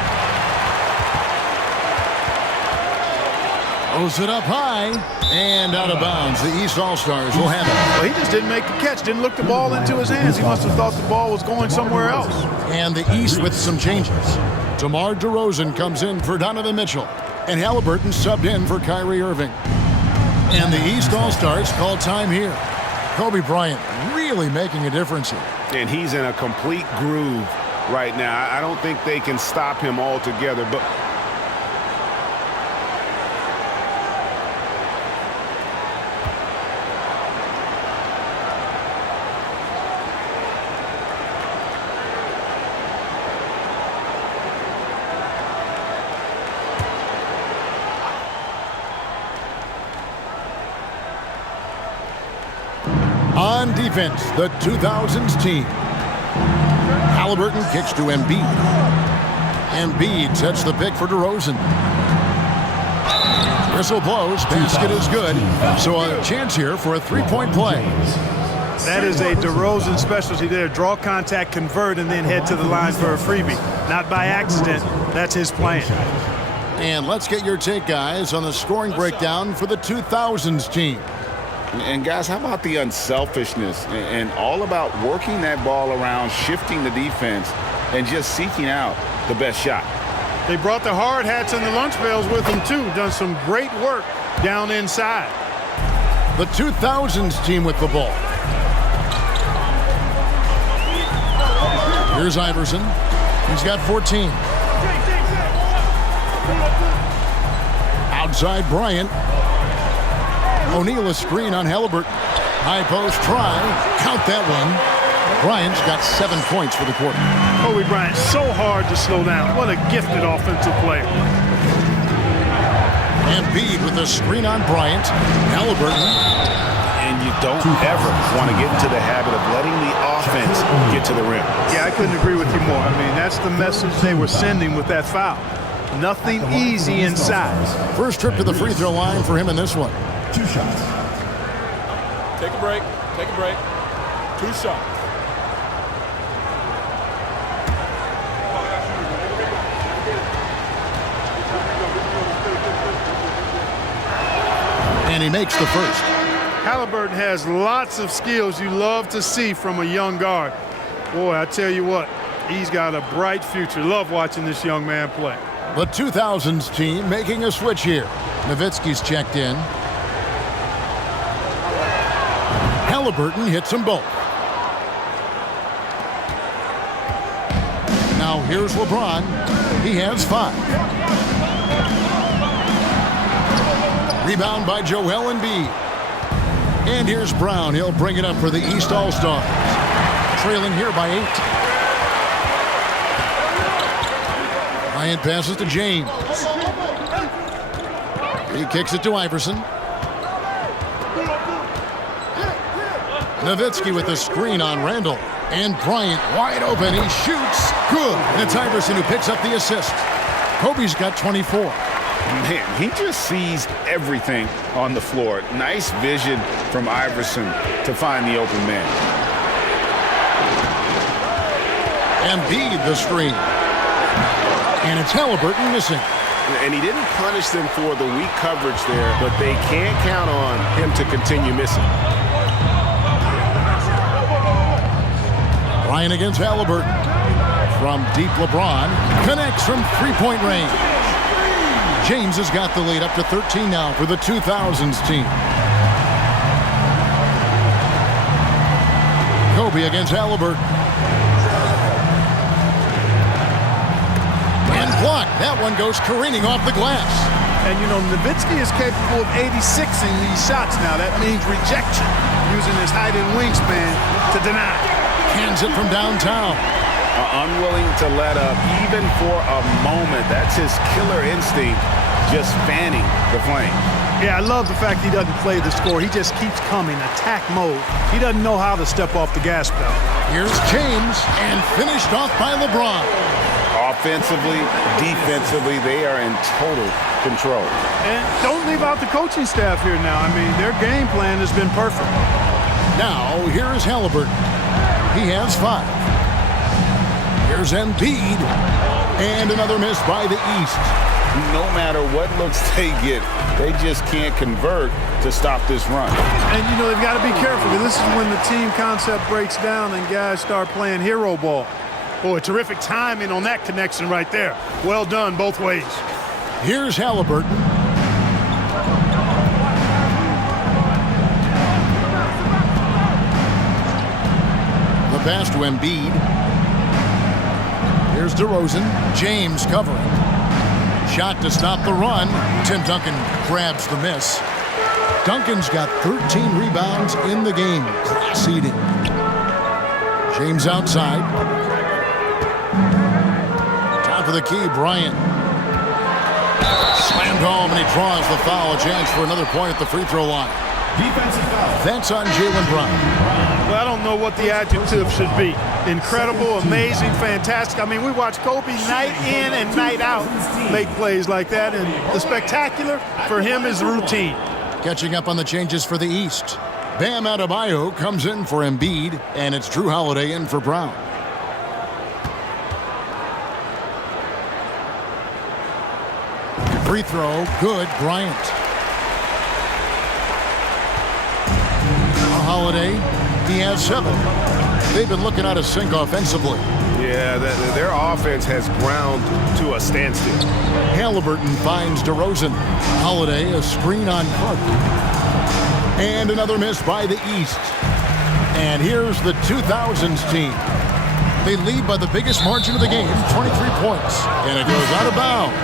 Throws it up high and out of bounds. The East All-Stars will have it. Well, he just didn't make the catch, didn't look the ball into his hands. He must have thought the ball was going somewhere else. And the East with some changes. DeMar DeRozan comes in for Donovan Mitchell. And Halliburton subbed in for Kyrie Irving. And the East All-Stars call time here. Kobe Bryant really making a difference here. And he's in a complete groove right now. I don't think they can stop him altogether, but on defense, the 2000's team. Halliburton kicks to Embiid. Embiid sets the pick for DeRozan. Whistle blows. Basket is good. So a chance here for a three-point play. That is a DeRozan specialty there. Draw contact, convert, and then head to the line for a freebie. Not by accident. That's his plan. And let's get your take, guys, on the scoring breakdown for the 2000's team. And guys, how about the unselfishness and all about working that ball around, shifting the defense, and just seeking out the best shot. They brought the hard hats and the lunch bells with them, too. Done some great work down inside. The 2000's team with the ball. Here's Iverson. He's got 14. Outside Bryant. O'Neal a screen on Halliburton. High post try. Count that one. Bryant's got 7 points for the quarter. Kobe Bryant, so hard to slow down. What a gifted offensive player. Embiid with a screen on Bryant. Halliburton. And you don't ever want to get into the habit of letting the offense get to the rim. Yeah, I couldn't agree with you more. I mean, that's the message they were sending with that foul. Nothing easy inside. First trip to the free throw line for him in this one. 2 shots. Take a break. Take a break. 2 shots. And he makes the first. Halliburton has lots of skills you love to see from a young guard. Boy, I tell you what, he's got a bright future. Love watching this young man play. The 2000s team making a switch here. Nowitzki's checked in. Halliburton hits them both. Now here's LeBron. He has 5. Rebound by Joel Embiid. And here's Brown. He'll bring it up for the East All-Stars. Trailing here by 8. Bryant passes to James. He kicks it to Iverson. Nowitzki with the screen on Randall. And Bryant wide open. He shoots. Good. And it's Iverson who picks up the assist. Kobe's got 24. Man, he just sees everything on the floor. Nice vision from Iverson to find the open man. Embiid the screen. And it's Halliburton missing. And he didn't punish them for the weak coverage there, but they can't count on him to continue missing. Bryant against Halliburton. From deep, LeBron connects from three-point range. James has got the lead up to 13 now for the 2000s team. Kobe against Halliburton. And blocked. That one goes careening off the glass. And, you know, Nowitzki is capable of 86ing these shots now. That means rejection, using his height and wingspan to deny. Hands it from downtown. Unwilling to let up even for a moment. That's his killer instinct, just fanning the flame. Yeah, I love the fact he doesn't play the score. He just keeps coming, attack mode. He doesn't know how to step off the gas pedal. Here's James, and finished off by LeBron. Offensively, defensively, they are in total control. And don't leave out the coaching staff here now. I mean, their game plan has been perfect. Now, here is Halliburton. He has 5. Here's Embiid. And another miss by the East. No matter what looks they get, they just can't convert to stop this run. And, you know, they've got to be careful, because this is when the team concept breaks down and guys start playing hero ball. Boy, terrific timing on that connection right there. Well done both ways. Here's Halliburton. The pass to Embiid. Here's DeRozan. James covering. Shot to stop the run. Tim Duncan grabs the miss. Duncan's got 13 rebounds in the game. Class eating. James outside. Top of the key, Bryant. Slammed home, and he draws the foul. A chance for another point at the free throw line. Defensive foul. That's on Jaylen Brown. Well, I don't know what the adjective should be. Incredible, amazing, fantastic. I mean, we watch Kobe night in and night out make plays like that, and the spectacular for him is routine. Catching up on the changes for the East. Bam Adebayo comes in for Embiid, and it's Drew Holiday in for Brown. Free throw, good, Bryant. Holiday, he has 7. They've been looking out of sync offensively. Yeah, their offense has ground to a standstill. Halliburton finds DeRozan. Holiday, a screen on Clark. And another miss by the East. And here's the 2000s team. They lead by the biggest margin of the game, 23 points. And it goes out of bounds.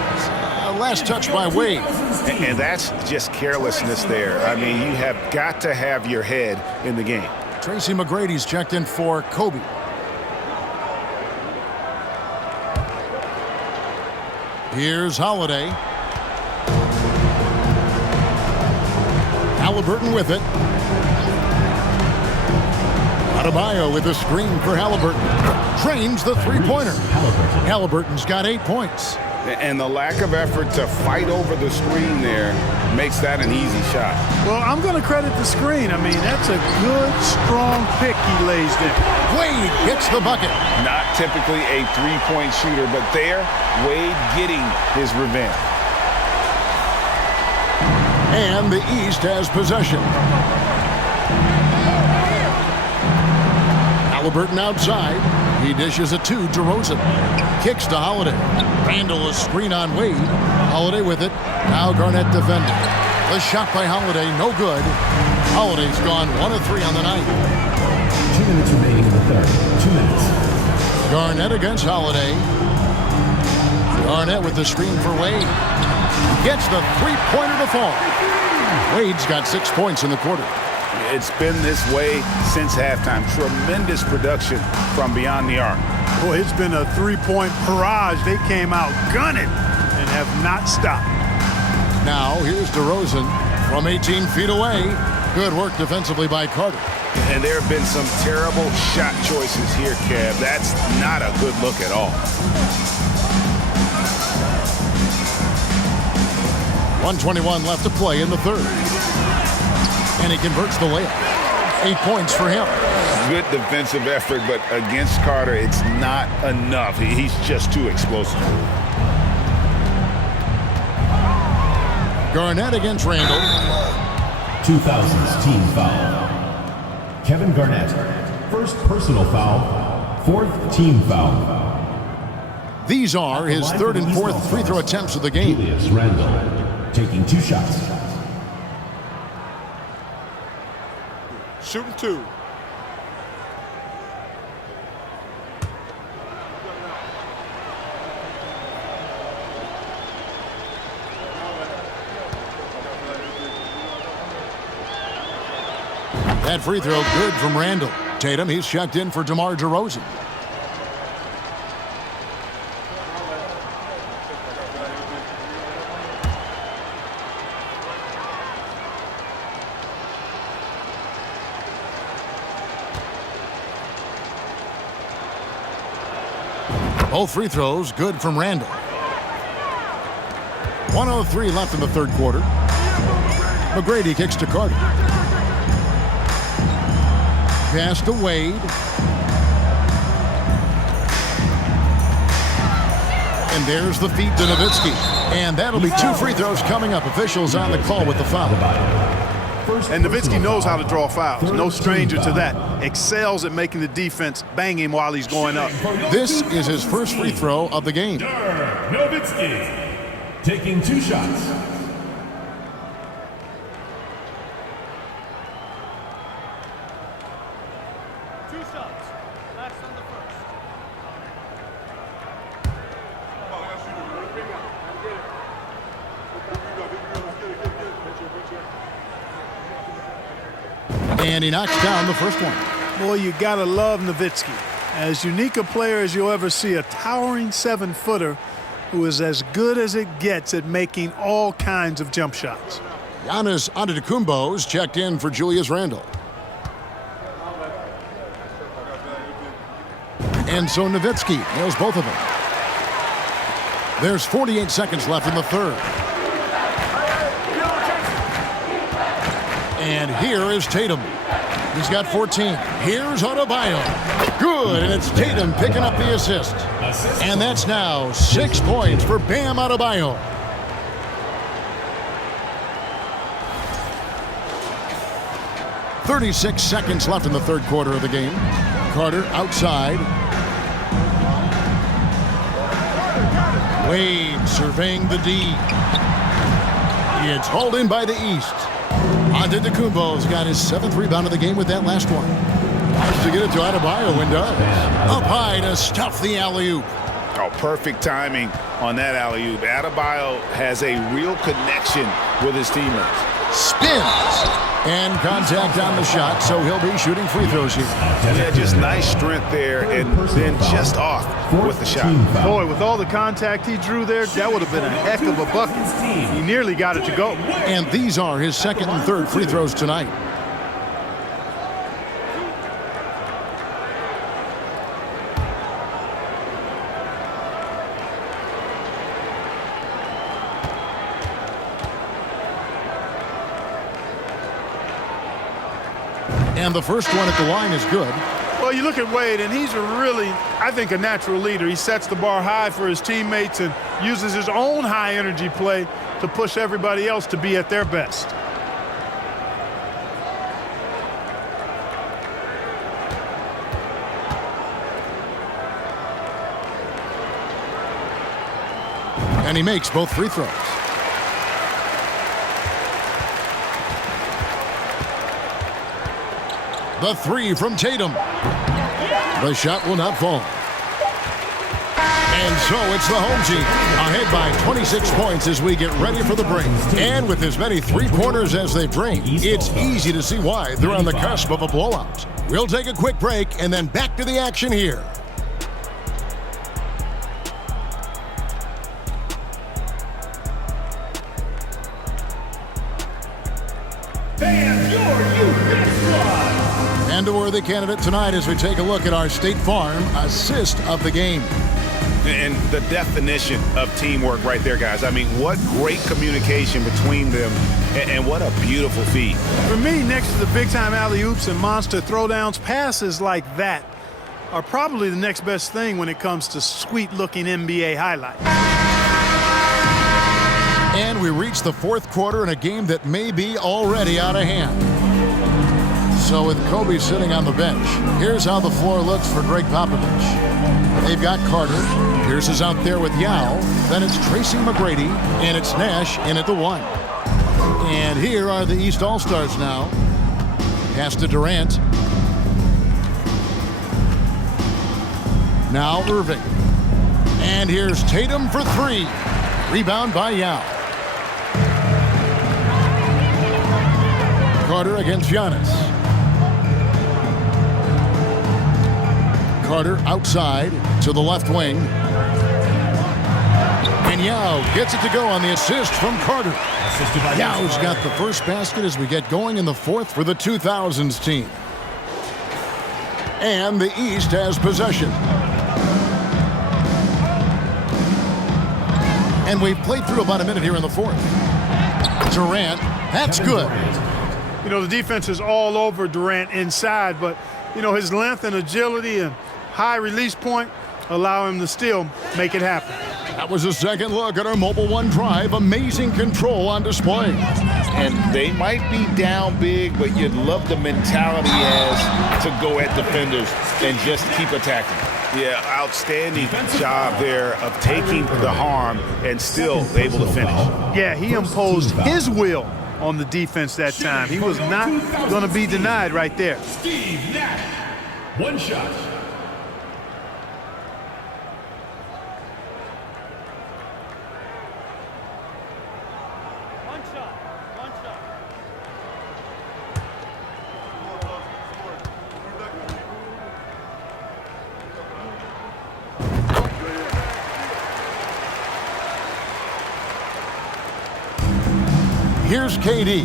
Last touch by Wade. And that's just carelessness there. I mean, you have got to have your head in the game. Tracy McGrady's checked in for Kobe. Here's Holiday. Halliburton with it. Adebayo with a screen for Halliburton. Drains the three-pointer. Halliburton's got 8 points. And the lack of effort to fight over the screen there makes that an easy shot. Well, I'm going to credit the screen. I mean, that's a good, strong pick he lays there. Wade gets the bucket. Not typically a three-point shooter, but there, Wade getting his revenge. And the East has possession. Halliburton outside. He dishes it to DeRozan. Kicks to Holiday. Randall a screen on Wade. Holiday with it. Now Garnett defending. The shot by Holiday, no good. Holiday's gone 1 of 3 on the night. 2 minutes remaining in the third. 2 minutes. Garnett against Holiday. Garnett with the screen for Wade. Gets the three-pointer to fall. Wade's got 6 points in the quarter. It's been this way since halftime. Tremendous production from beyond the arc. Boy, it's been a three-point barrage. They came out gunning and have not stopped. Now here's DeRozan from 18 feet away. Good work defensively by Carter. And there have been some terrible shot choices here, Kev. That's not a good look at all. 1:21 left to play in the third. And he converts the layup. 8 points for him. Good defensive effort, but against Carter, it's not enough. He's just too explosive. Garnett against Randall. 2000's team foul. Kevin Garnett, first personal foul, 4th team foul. These are his 3rd and 4th free throw attempts of the game. Julius Randle, taking 2 shots. Shooting 2. That free throw good from Randall. Tatum, he's checked in for DeMar DeRozan. Both free throws good from Randall. 1:03 left in the third quarter. McGrady kicks to Carter. Pass to Wade. And there's the feed to Nowitzki. And that'll be 2 free throws coming up. Officials on the call with the foul. And Nowitzki knows how to draw fouls. No stranger to that. Excels at making the defense bang him while he's going up. This is his first free throw of the game. Nowitzki, taking 2 shots. And he knocks down the first one. Boy, you gotta love Nowitzki. As unique a player as you'll ever see, a towering 7-footer who is as good as it gets at making all kinds of jump shots. Giannis Antetokounmpo's checked in for Julius Randle. And so Nowitzki nails both of them. There's 48 seconds left in the third. And here is Tatum. He's got 14. Here's Adebayo. Good, and it's Tatum picking up the assist. And that's now 6 points for Bam Adebayo. .36 seconds left in the third quarter of the game. Carter outside. Wade surveying the D. It's hauled in by the East. Antetokounmpo's got his 7th rebound of the game with that last one. Tries to get it to Adebayo and does. Up high to stuff the alley-oop. Oh, perfect timing on that alley-oop. Adebayo has a real connection with his teammates. Spins. And contact on the shot, so he'll be shooting free throws here. Yeah, just nice strength there, and then just off with the shot. Boy, with all the contact he drew there, that would have been a heck of a bucket. He nearly got it to go. And these are his 2nd and 3rd free throws tonight. And the first one at the line is good. Well, you look at Wade, and he's really, I think, a natural leader. He sets the bar high for his teammates and uses his own high-energy play to push everybody else to be at their best. And he makes both free throws. The three from Tatum. The shot will not fall. And so it's the home team ahead by 26 points as we get ready for the break. And with as many three-pointers as they've drained, it's easy to see why they're on the cusp of a blowout. We'll take a quick break and then back to the action here. And a worthy candidate tonight as we take a look at our State Farm assist of the game. And the definition of teamwork right there, guys. I mean, what great communication between them, and what a beautiful feat. For me, next to the big-time alley-oops and monster throwdowns, passes like that are probably the next best thing when it comes to sweet-looking NBA highlights. And we reach the fourth quarter in a game that may be already out of hand. So with Kobe sitting on the bench, here's how the floor looks for Greg Popovich. They've got Carter. Pierce is out there with Yao. Then it's Tracy McGrady, and it's Nash in at the one. And here are the East All-Stars now. Pass to Durant. Now Irving. And here's Tatum for three. Rebound by Yao. Carter against Giannis. Carter outside to the left wing. And Yao gets it to go on the assist from Carter. Yao's got the first basket as we get going in the fourth for the 2000's team. And the East has possession. And we've played through about a minute here in the fourth. Durant, that's good. You know, the defense is all over Durant inside, but, you know, his length and agility and high release point allow him to still make it happen. That was a second look at our Mobile One drive. Amazing control on display. And they might be down big, but you'd love the mentality as to go at defenders and just keep attacking. Yeah, outstanding job there of taking the harm and still able to finish. Yeah, he imposed his will on the defense that time. He was not going to be denied right there. Steve Nash, one shot. Here's KD.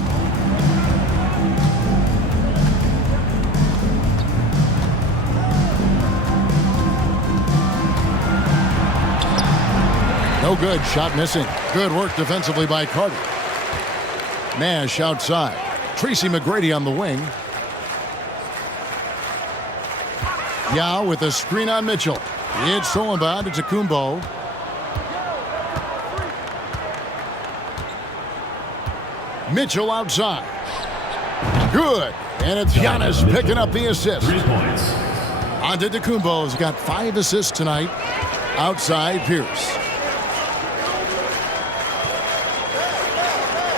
No good. Shot missing. Good work defensively by Carter. Nash outside. Tracy McGrady on the wing. Yao with a screen on Mitchell. It's stolen by Antetokounmpo. Mitchell outside. Good. And it's Giannis picking up the assist. 3 points. Antetokounmpo's got 5 assists tonight. Outside Pierce.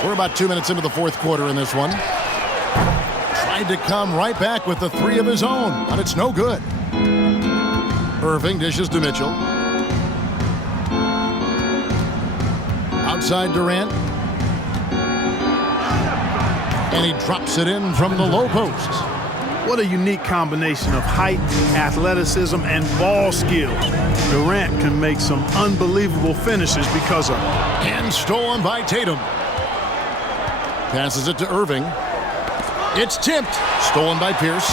We're about 2 minutes into the fourth quarter in this one. Tried to come right back with the three of his own, but it's no good. Irving dishes to Mitchell. Outside Durant. And he drops it in from the low post. What a unique combination of height, athleticism, and ball skill. Durant can make some unbelievable finishes because of it. And stolen by Tatum. Passes it to Irving. It's tipped. Stolen by Pierce.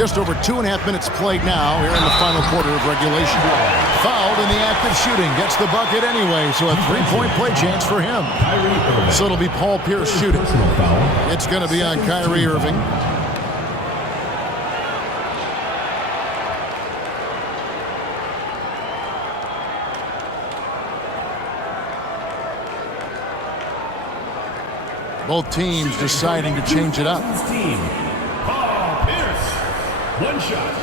Just over 2.5 minutes played now here in the final quarter of regulation. Fouled in the act of shooting. Gets the bucket anyway, so a 3-point play chance for him. So it'll be Paul Pierce shooting. It's going to be on Kyrie Irving. Both teams deciding to change it up. Team, Paul Pierce, one shot.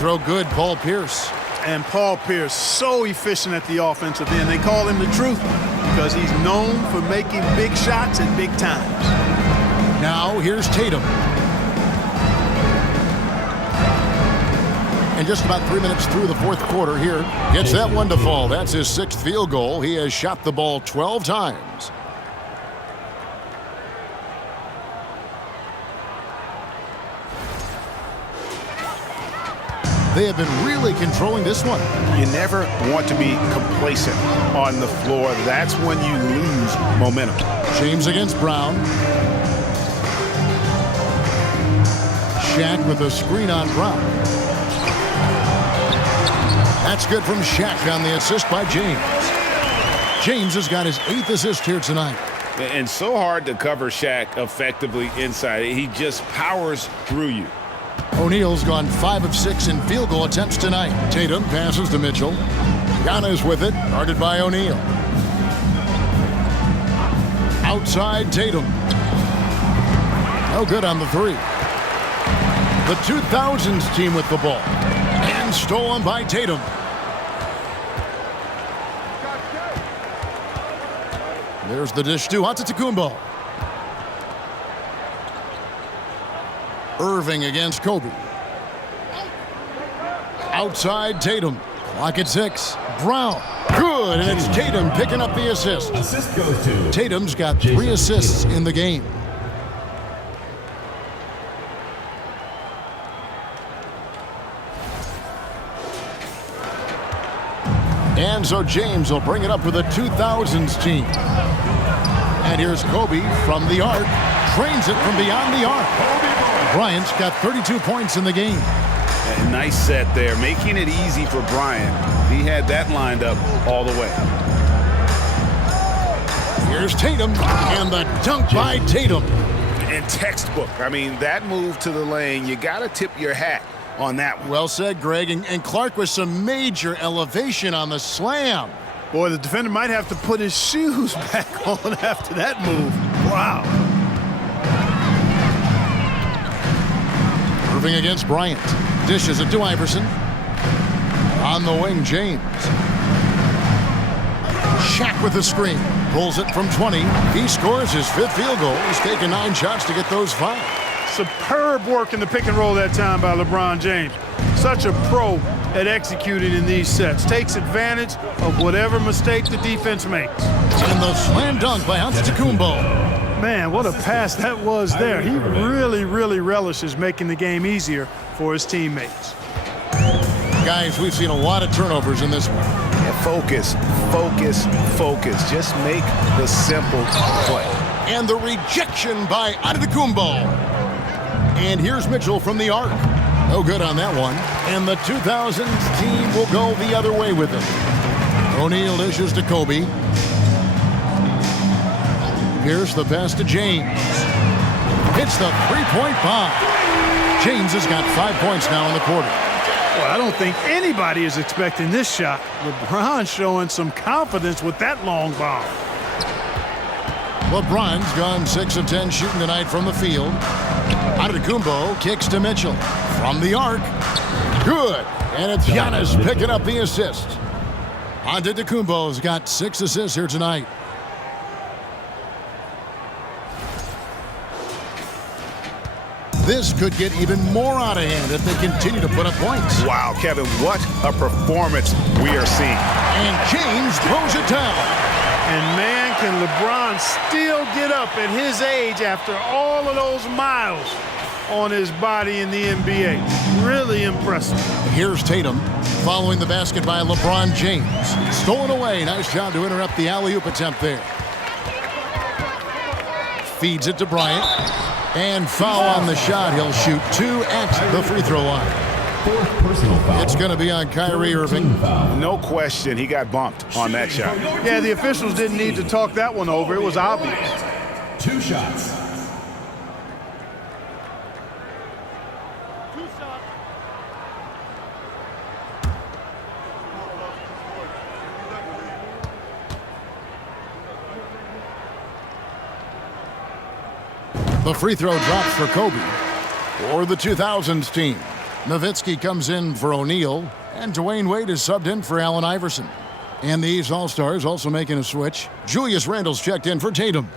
Throw good, Paul Pierce. And Paul Pierce, so efficient at the offensive end. They call him the truth because he's known for making big shots at big times. Now here's Tatum. And just about 3 minutes through the fourth quarter here. Gets that one to fall. That's his 6th field goal. He has shot the ball 12 times. They have been really controlling this one. You never want to be complacent on the floor. That's when you lose momentum. James against Brown. Shaq with a screen on Brown. That's good from Shaq on the assist by James. James has got his 8th assist here tonight. And so hard to cover Shaq effectively inside. He just powers through you. O'Neal's gone 5 of 6 in field goal attempts tonight. Tatum passes to Mitchell. Giannis with it, guarded by O'Neal. Outside Tatum. No good on the 3. The 2000's team with the ball. And stolen by Tatum. There's the dish to Antetokounmpo. Irving against Kobe. Outside Tatum. Clock at 6. Brown. Good, and it's Tatum picking up the assist. Assist goes to Tatum's got 3 assists in the game. And so James will bring it up for the 2000's team. And here's Kobe from the arc. Trains it from beyond the arc. Bryant's got 32 points in the game. A nice set there, making it easy for Bryant. He had that lined up all the way. Here's Tatum, and the dunk by Tatum. And textbook. I mean, that move to the lane, you got to tip your hat on that one. Well said, Greg. And Clark with some major elevation on the slam. Boy, the defender might have to put his shoes back on after that move. Wow. Irving against Bryant. Dishes it to Iverson. On the wing, James. Shaq with the screen. Pulls it from 20. He scores his 5th field goal. He's taken 9 shots to get those 5. Superb work in the pick and roll that time by LeBron James. Such a pro at executing in these sets. Takes advantage of whatever mistake the defense makes. And the slam dunk by Antetokounmpo. Man, what a pass that was there. He really, really relishes making the game easier for his teammates. Guys, we've seen a lot of turnovers in this one. Yeah, focus, focus, focus. Just make the simple play. And the rejection by Antetokounmpo. And here's Mitchell from the arc. No good on that one. And the 2000's team will go the other way with it. O'Neal dishes to Kobe. Here's the pass to James. Hits the 3-point bomb. James has got 5 points now in the quarter. Well, I don't think anybody is expecting this shot. LeBron showing some confidence with that long bomb. LeBron's gone 6 of 10 shooting tonight from the field. Antetokounmpo kicks to Mitchell. From the arc. Good. And it's Giannis picking up the assist. Antetokounmpo's got 6 assists here tonight. This could get even more out of hand if they continue to put up points. Wow, Kevin, what a performance we are seeing. And James throws it down. And man, can LeBron still get up at his age after all of those miles on his body in the NBA. Really impressive. Here's Tatum following the basket by LeBron James. Stolen away. Nice job to interrupt the alley-oop attempt there. Feeds it to Bryant. And foul on the shot. He'll shoot 2 at the free throw line. Fourth personal foul. It's going to be on Kyrie Irving. No question, he got bumped on that shot. Yeah, the officials didn't need to talk that one over. It was obvious. 2 shots. The free throw drops for Kobe. For the 2000s team, Nowitzki comes in for O'Neal, and Dwayne Wade is subbed in for Allen Iverson. And these All-Stars also making a switch. Julius Randle's checked in for Tatum.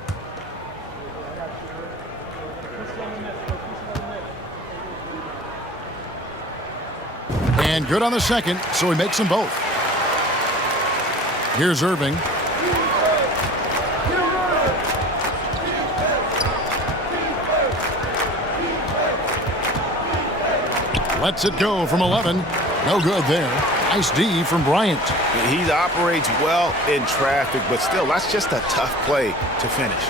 And good on the second, so he makes them both. Here's Irving. Lets it go from 11. No good there. Nice D from Bryant. He operates well in traffic, but still, that's just a tough play to finish.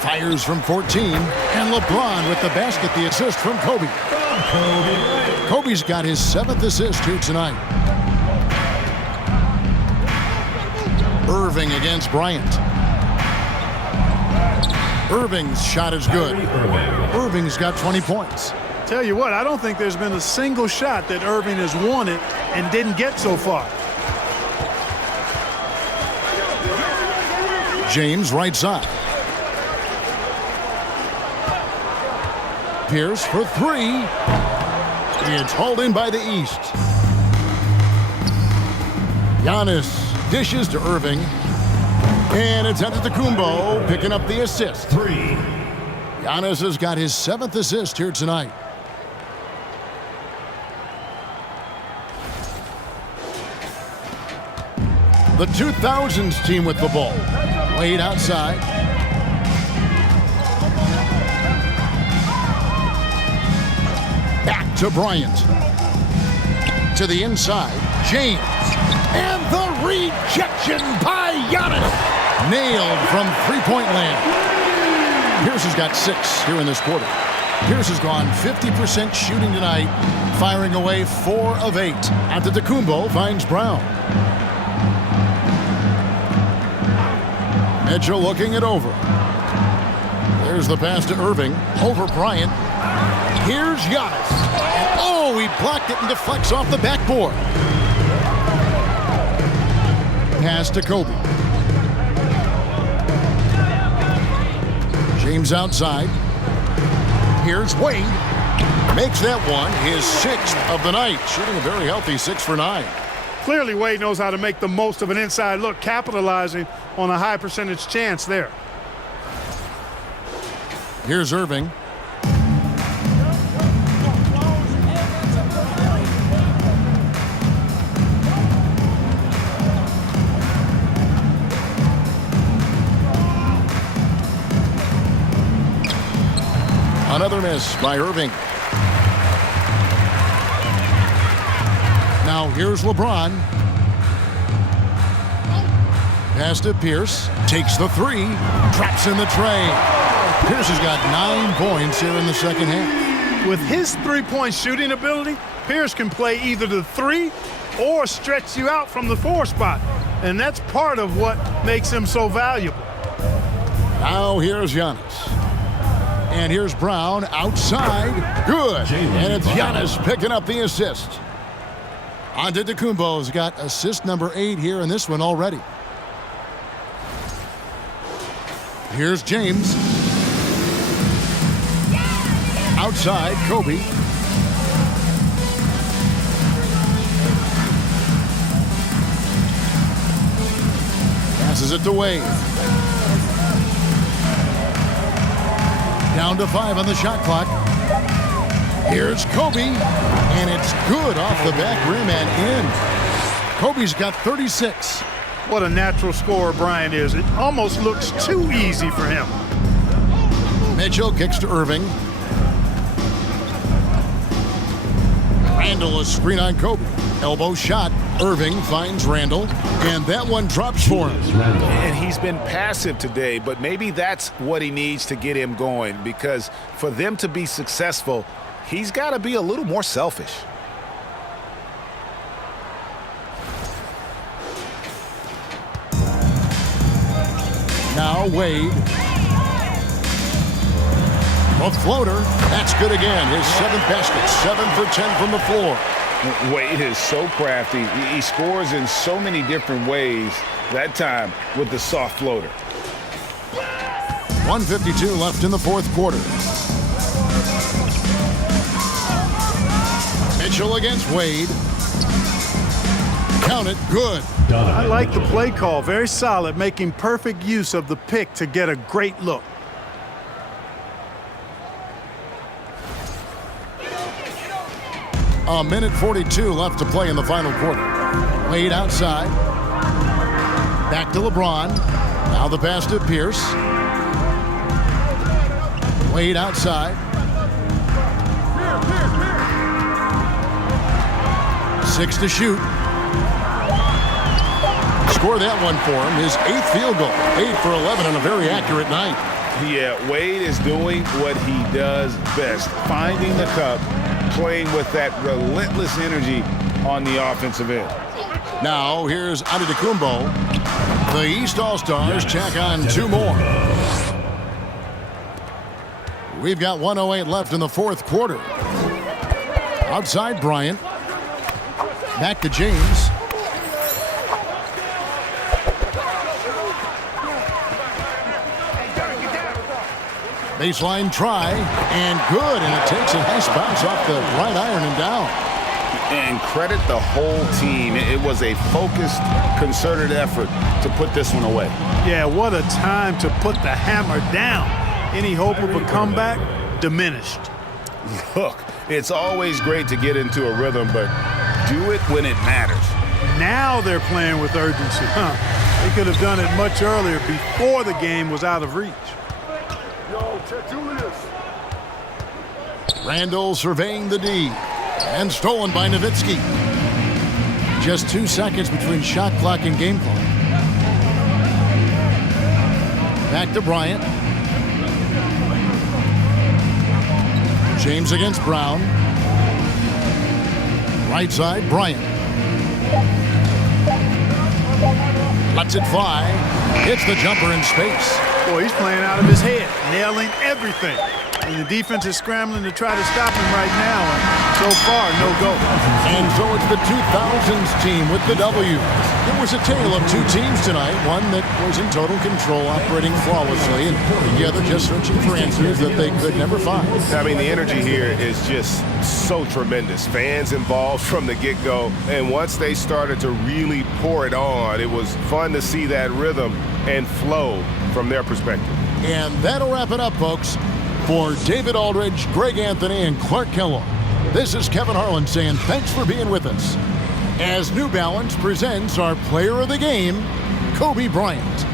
Fires from 14. And LeBron with the basket, the assist from Kobe. Kobe's got his 7th assist here tonight. Irving against Bryant. Irving's shot is good. Irving's got 20 points. Tell you what, I don't think there's been a single shot that Irving has wanted and didn't get so far. James right side. Pierce for 3. It's hauled in by the East. Giannis dishes to Irving. And it's Antetokounmpo picking up the assist. 3. Giannis has got his 7th assist here tonight. The 2000s team with the ball. Wade outside. Back to Bryant. To the inside. James. And the rejection by Giannis. Nailed from three-point land. Pierce has got 6 here in this quarter. Pierce has gone 50% shooting tonight, firing away 4 of 8. Antetokounmpo finds Brown. Mitchell looking it over. There's the pass to Irving. Over Bryant. Here's Giannis. And oh, he blocked it and deflects off the backboard. Pass to Kobe. James outside. Here's Wade. Makes that one his 6th of the night. Shooting a very healthy 6 for 9. Clearly, Wade knows how to make the most of an inside look, capitalizing on a high percentage chance there. Here's Irving. Another miss by Irving. Now here's LeBron. Pass to Pierce. Takes the 3. Traps in the tray. Pierce has got 9 points here in the second half. With his three-point shooting ability, Pierce can play either the 3 or stretch you out from the 4 spot. And that's part of what makes him so valuable. Now here's Giannis. And here's Brown outside. Good. And it's Giannis picking up the assist. Antetokounmpo's got assist number 8 here in this one already. Here's James. Outside, Kobe. Passes it to Wade. Down to 5 on the shot clock. Here's Kobe, and it's good off the back rim and in. Kobe's got 36. What a natural scorer Bryant is. It almost looks too easy for him. Mitchell kicks to Irving. Randall a screen on Kobe. Elbow shot. Irving finds Randall, and that one drops for him. And he's been passive today, but maybe that's what he needs to get him going, because for them to be successful, he's got to be a little more selfish. Now Wade. A floater. That's good again. His 7th basket. 7 for 10 from the floor. Wade is so crafty. He scores in so many different ways, that time with the soft floater. 1:52 left in the 4th quarter. Mitchell against Wade. Count it. Good. I like the play call. Very solid, making perfect use of the pick to get a great look. A minute 42 left to play in the final quarter. Wade outside. Back to LeBron. Now the pass to Pierce. Wade outside. 6 to shoot. Score that one for him. His 8th field goal. 8 for 11 on a very accurate night. Yeah, Wade is doing what he does best, finding the cup, playing with that relentless energy on the offensive end. Now here's Antetokounmpo. The East All-Stars check on 2 more. We've got 1:08 left in the 4th quarter. Outside Bryant. Back to James. Baseline try, and good, and it takes a nice bounce off the right iron and down. And credit the whole team. It was a focused, concerted effort to put this one away. Yeah, what a time to put the hammer down. Any hope of a comeback? Diminished. Look, it's always great to get into a rhythm, but do it when it matters. Now they're playing with urgency. They could have done it much earlier, before the game was out of reach. Randall surveying the D, and stolen by Nowitzki. Just 2 seconds between shot clock and game clock. Back to Bryant. James against Brown. Right side, Bryant. Lets it fly. Hits the jumper in space. Boy, he's playing out of his head, nailing everything. And the defense is scrambling to try to stop him right now, and so far, no go. And so it's the 2000s team with the W. It was a tale of 2 teams tonight, one that was in total control, operating flawlessly, and the other just searching for answers that they could never find. I mean, the energy here is just so tremendous. Fans involved from the get-go, and once they started to really pour it on, it was fun to see that rhythm and flow from their perspective. And that'll wrap it up, folks. For David Aldridge, Greg Anthony, and Clark Kellogg, this is Kevin Harlan saying thanks for being with us as New Balance presents our player of the game, Kobe Bryant.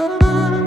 Bye.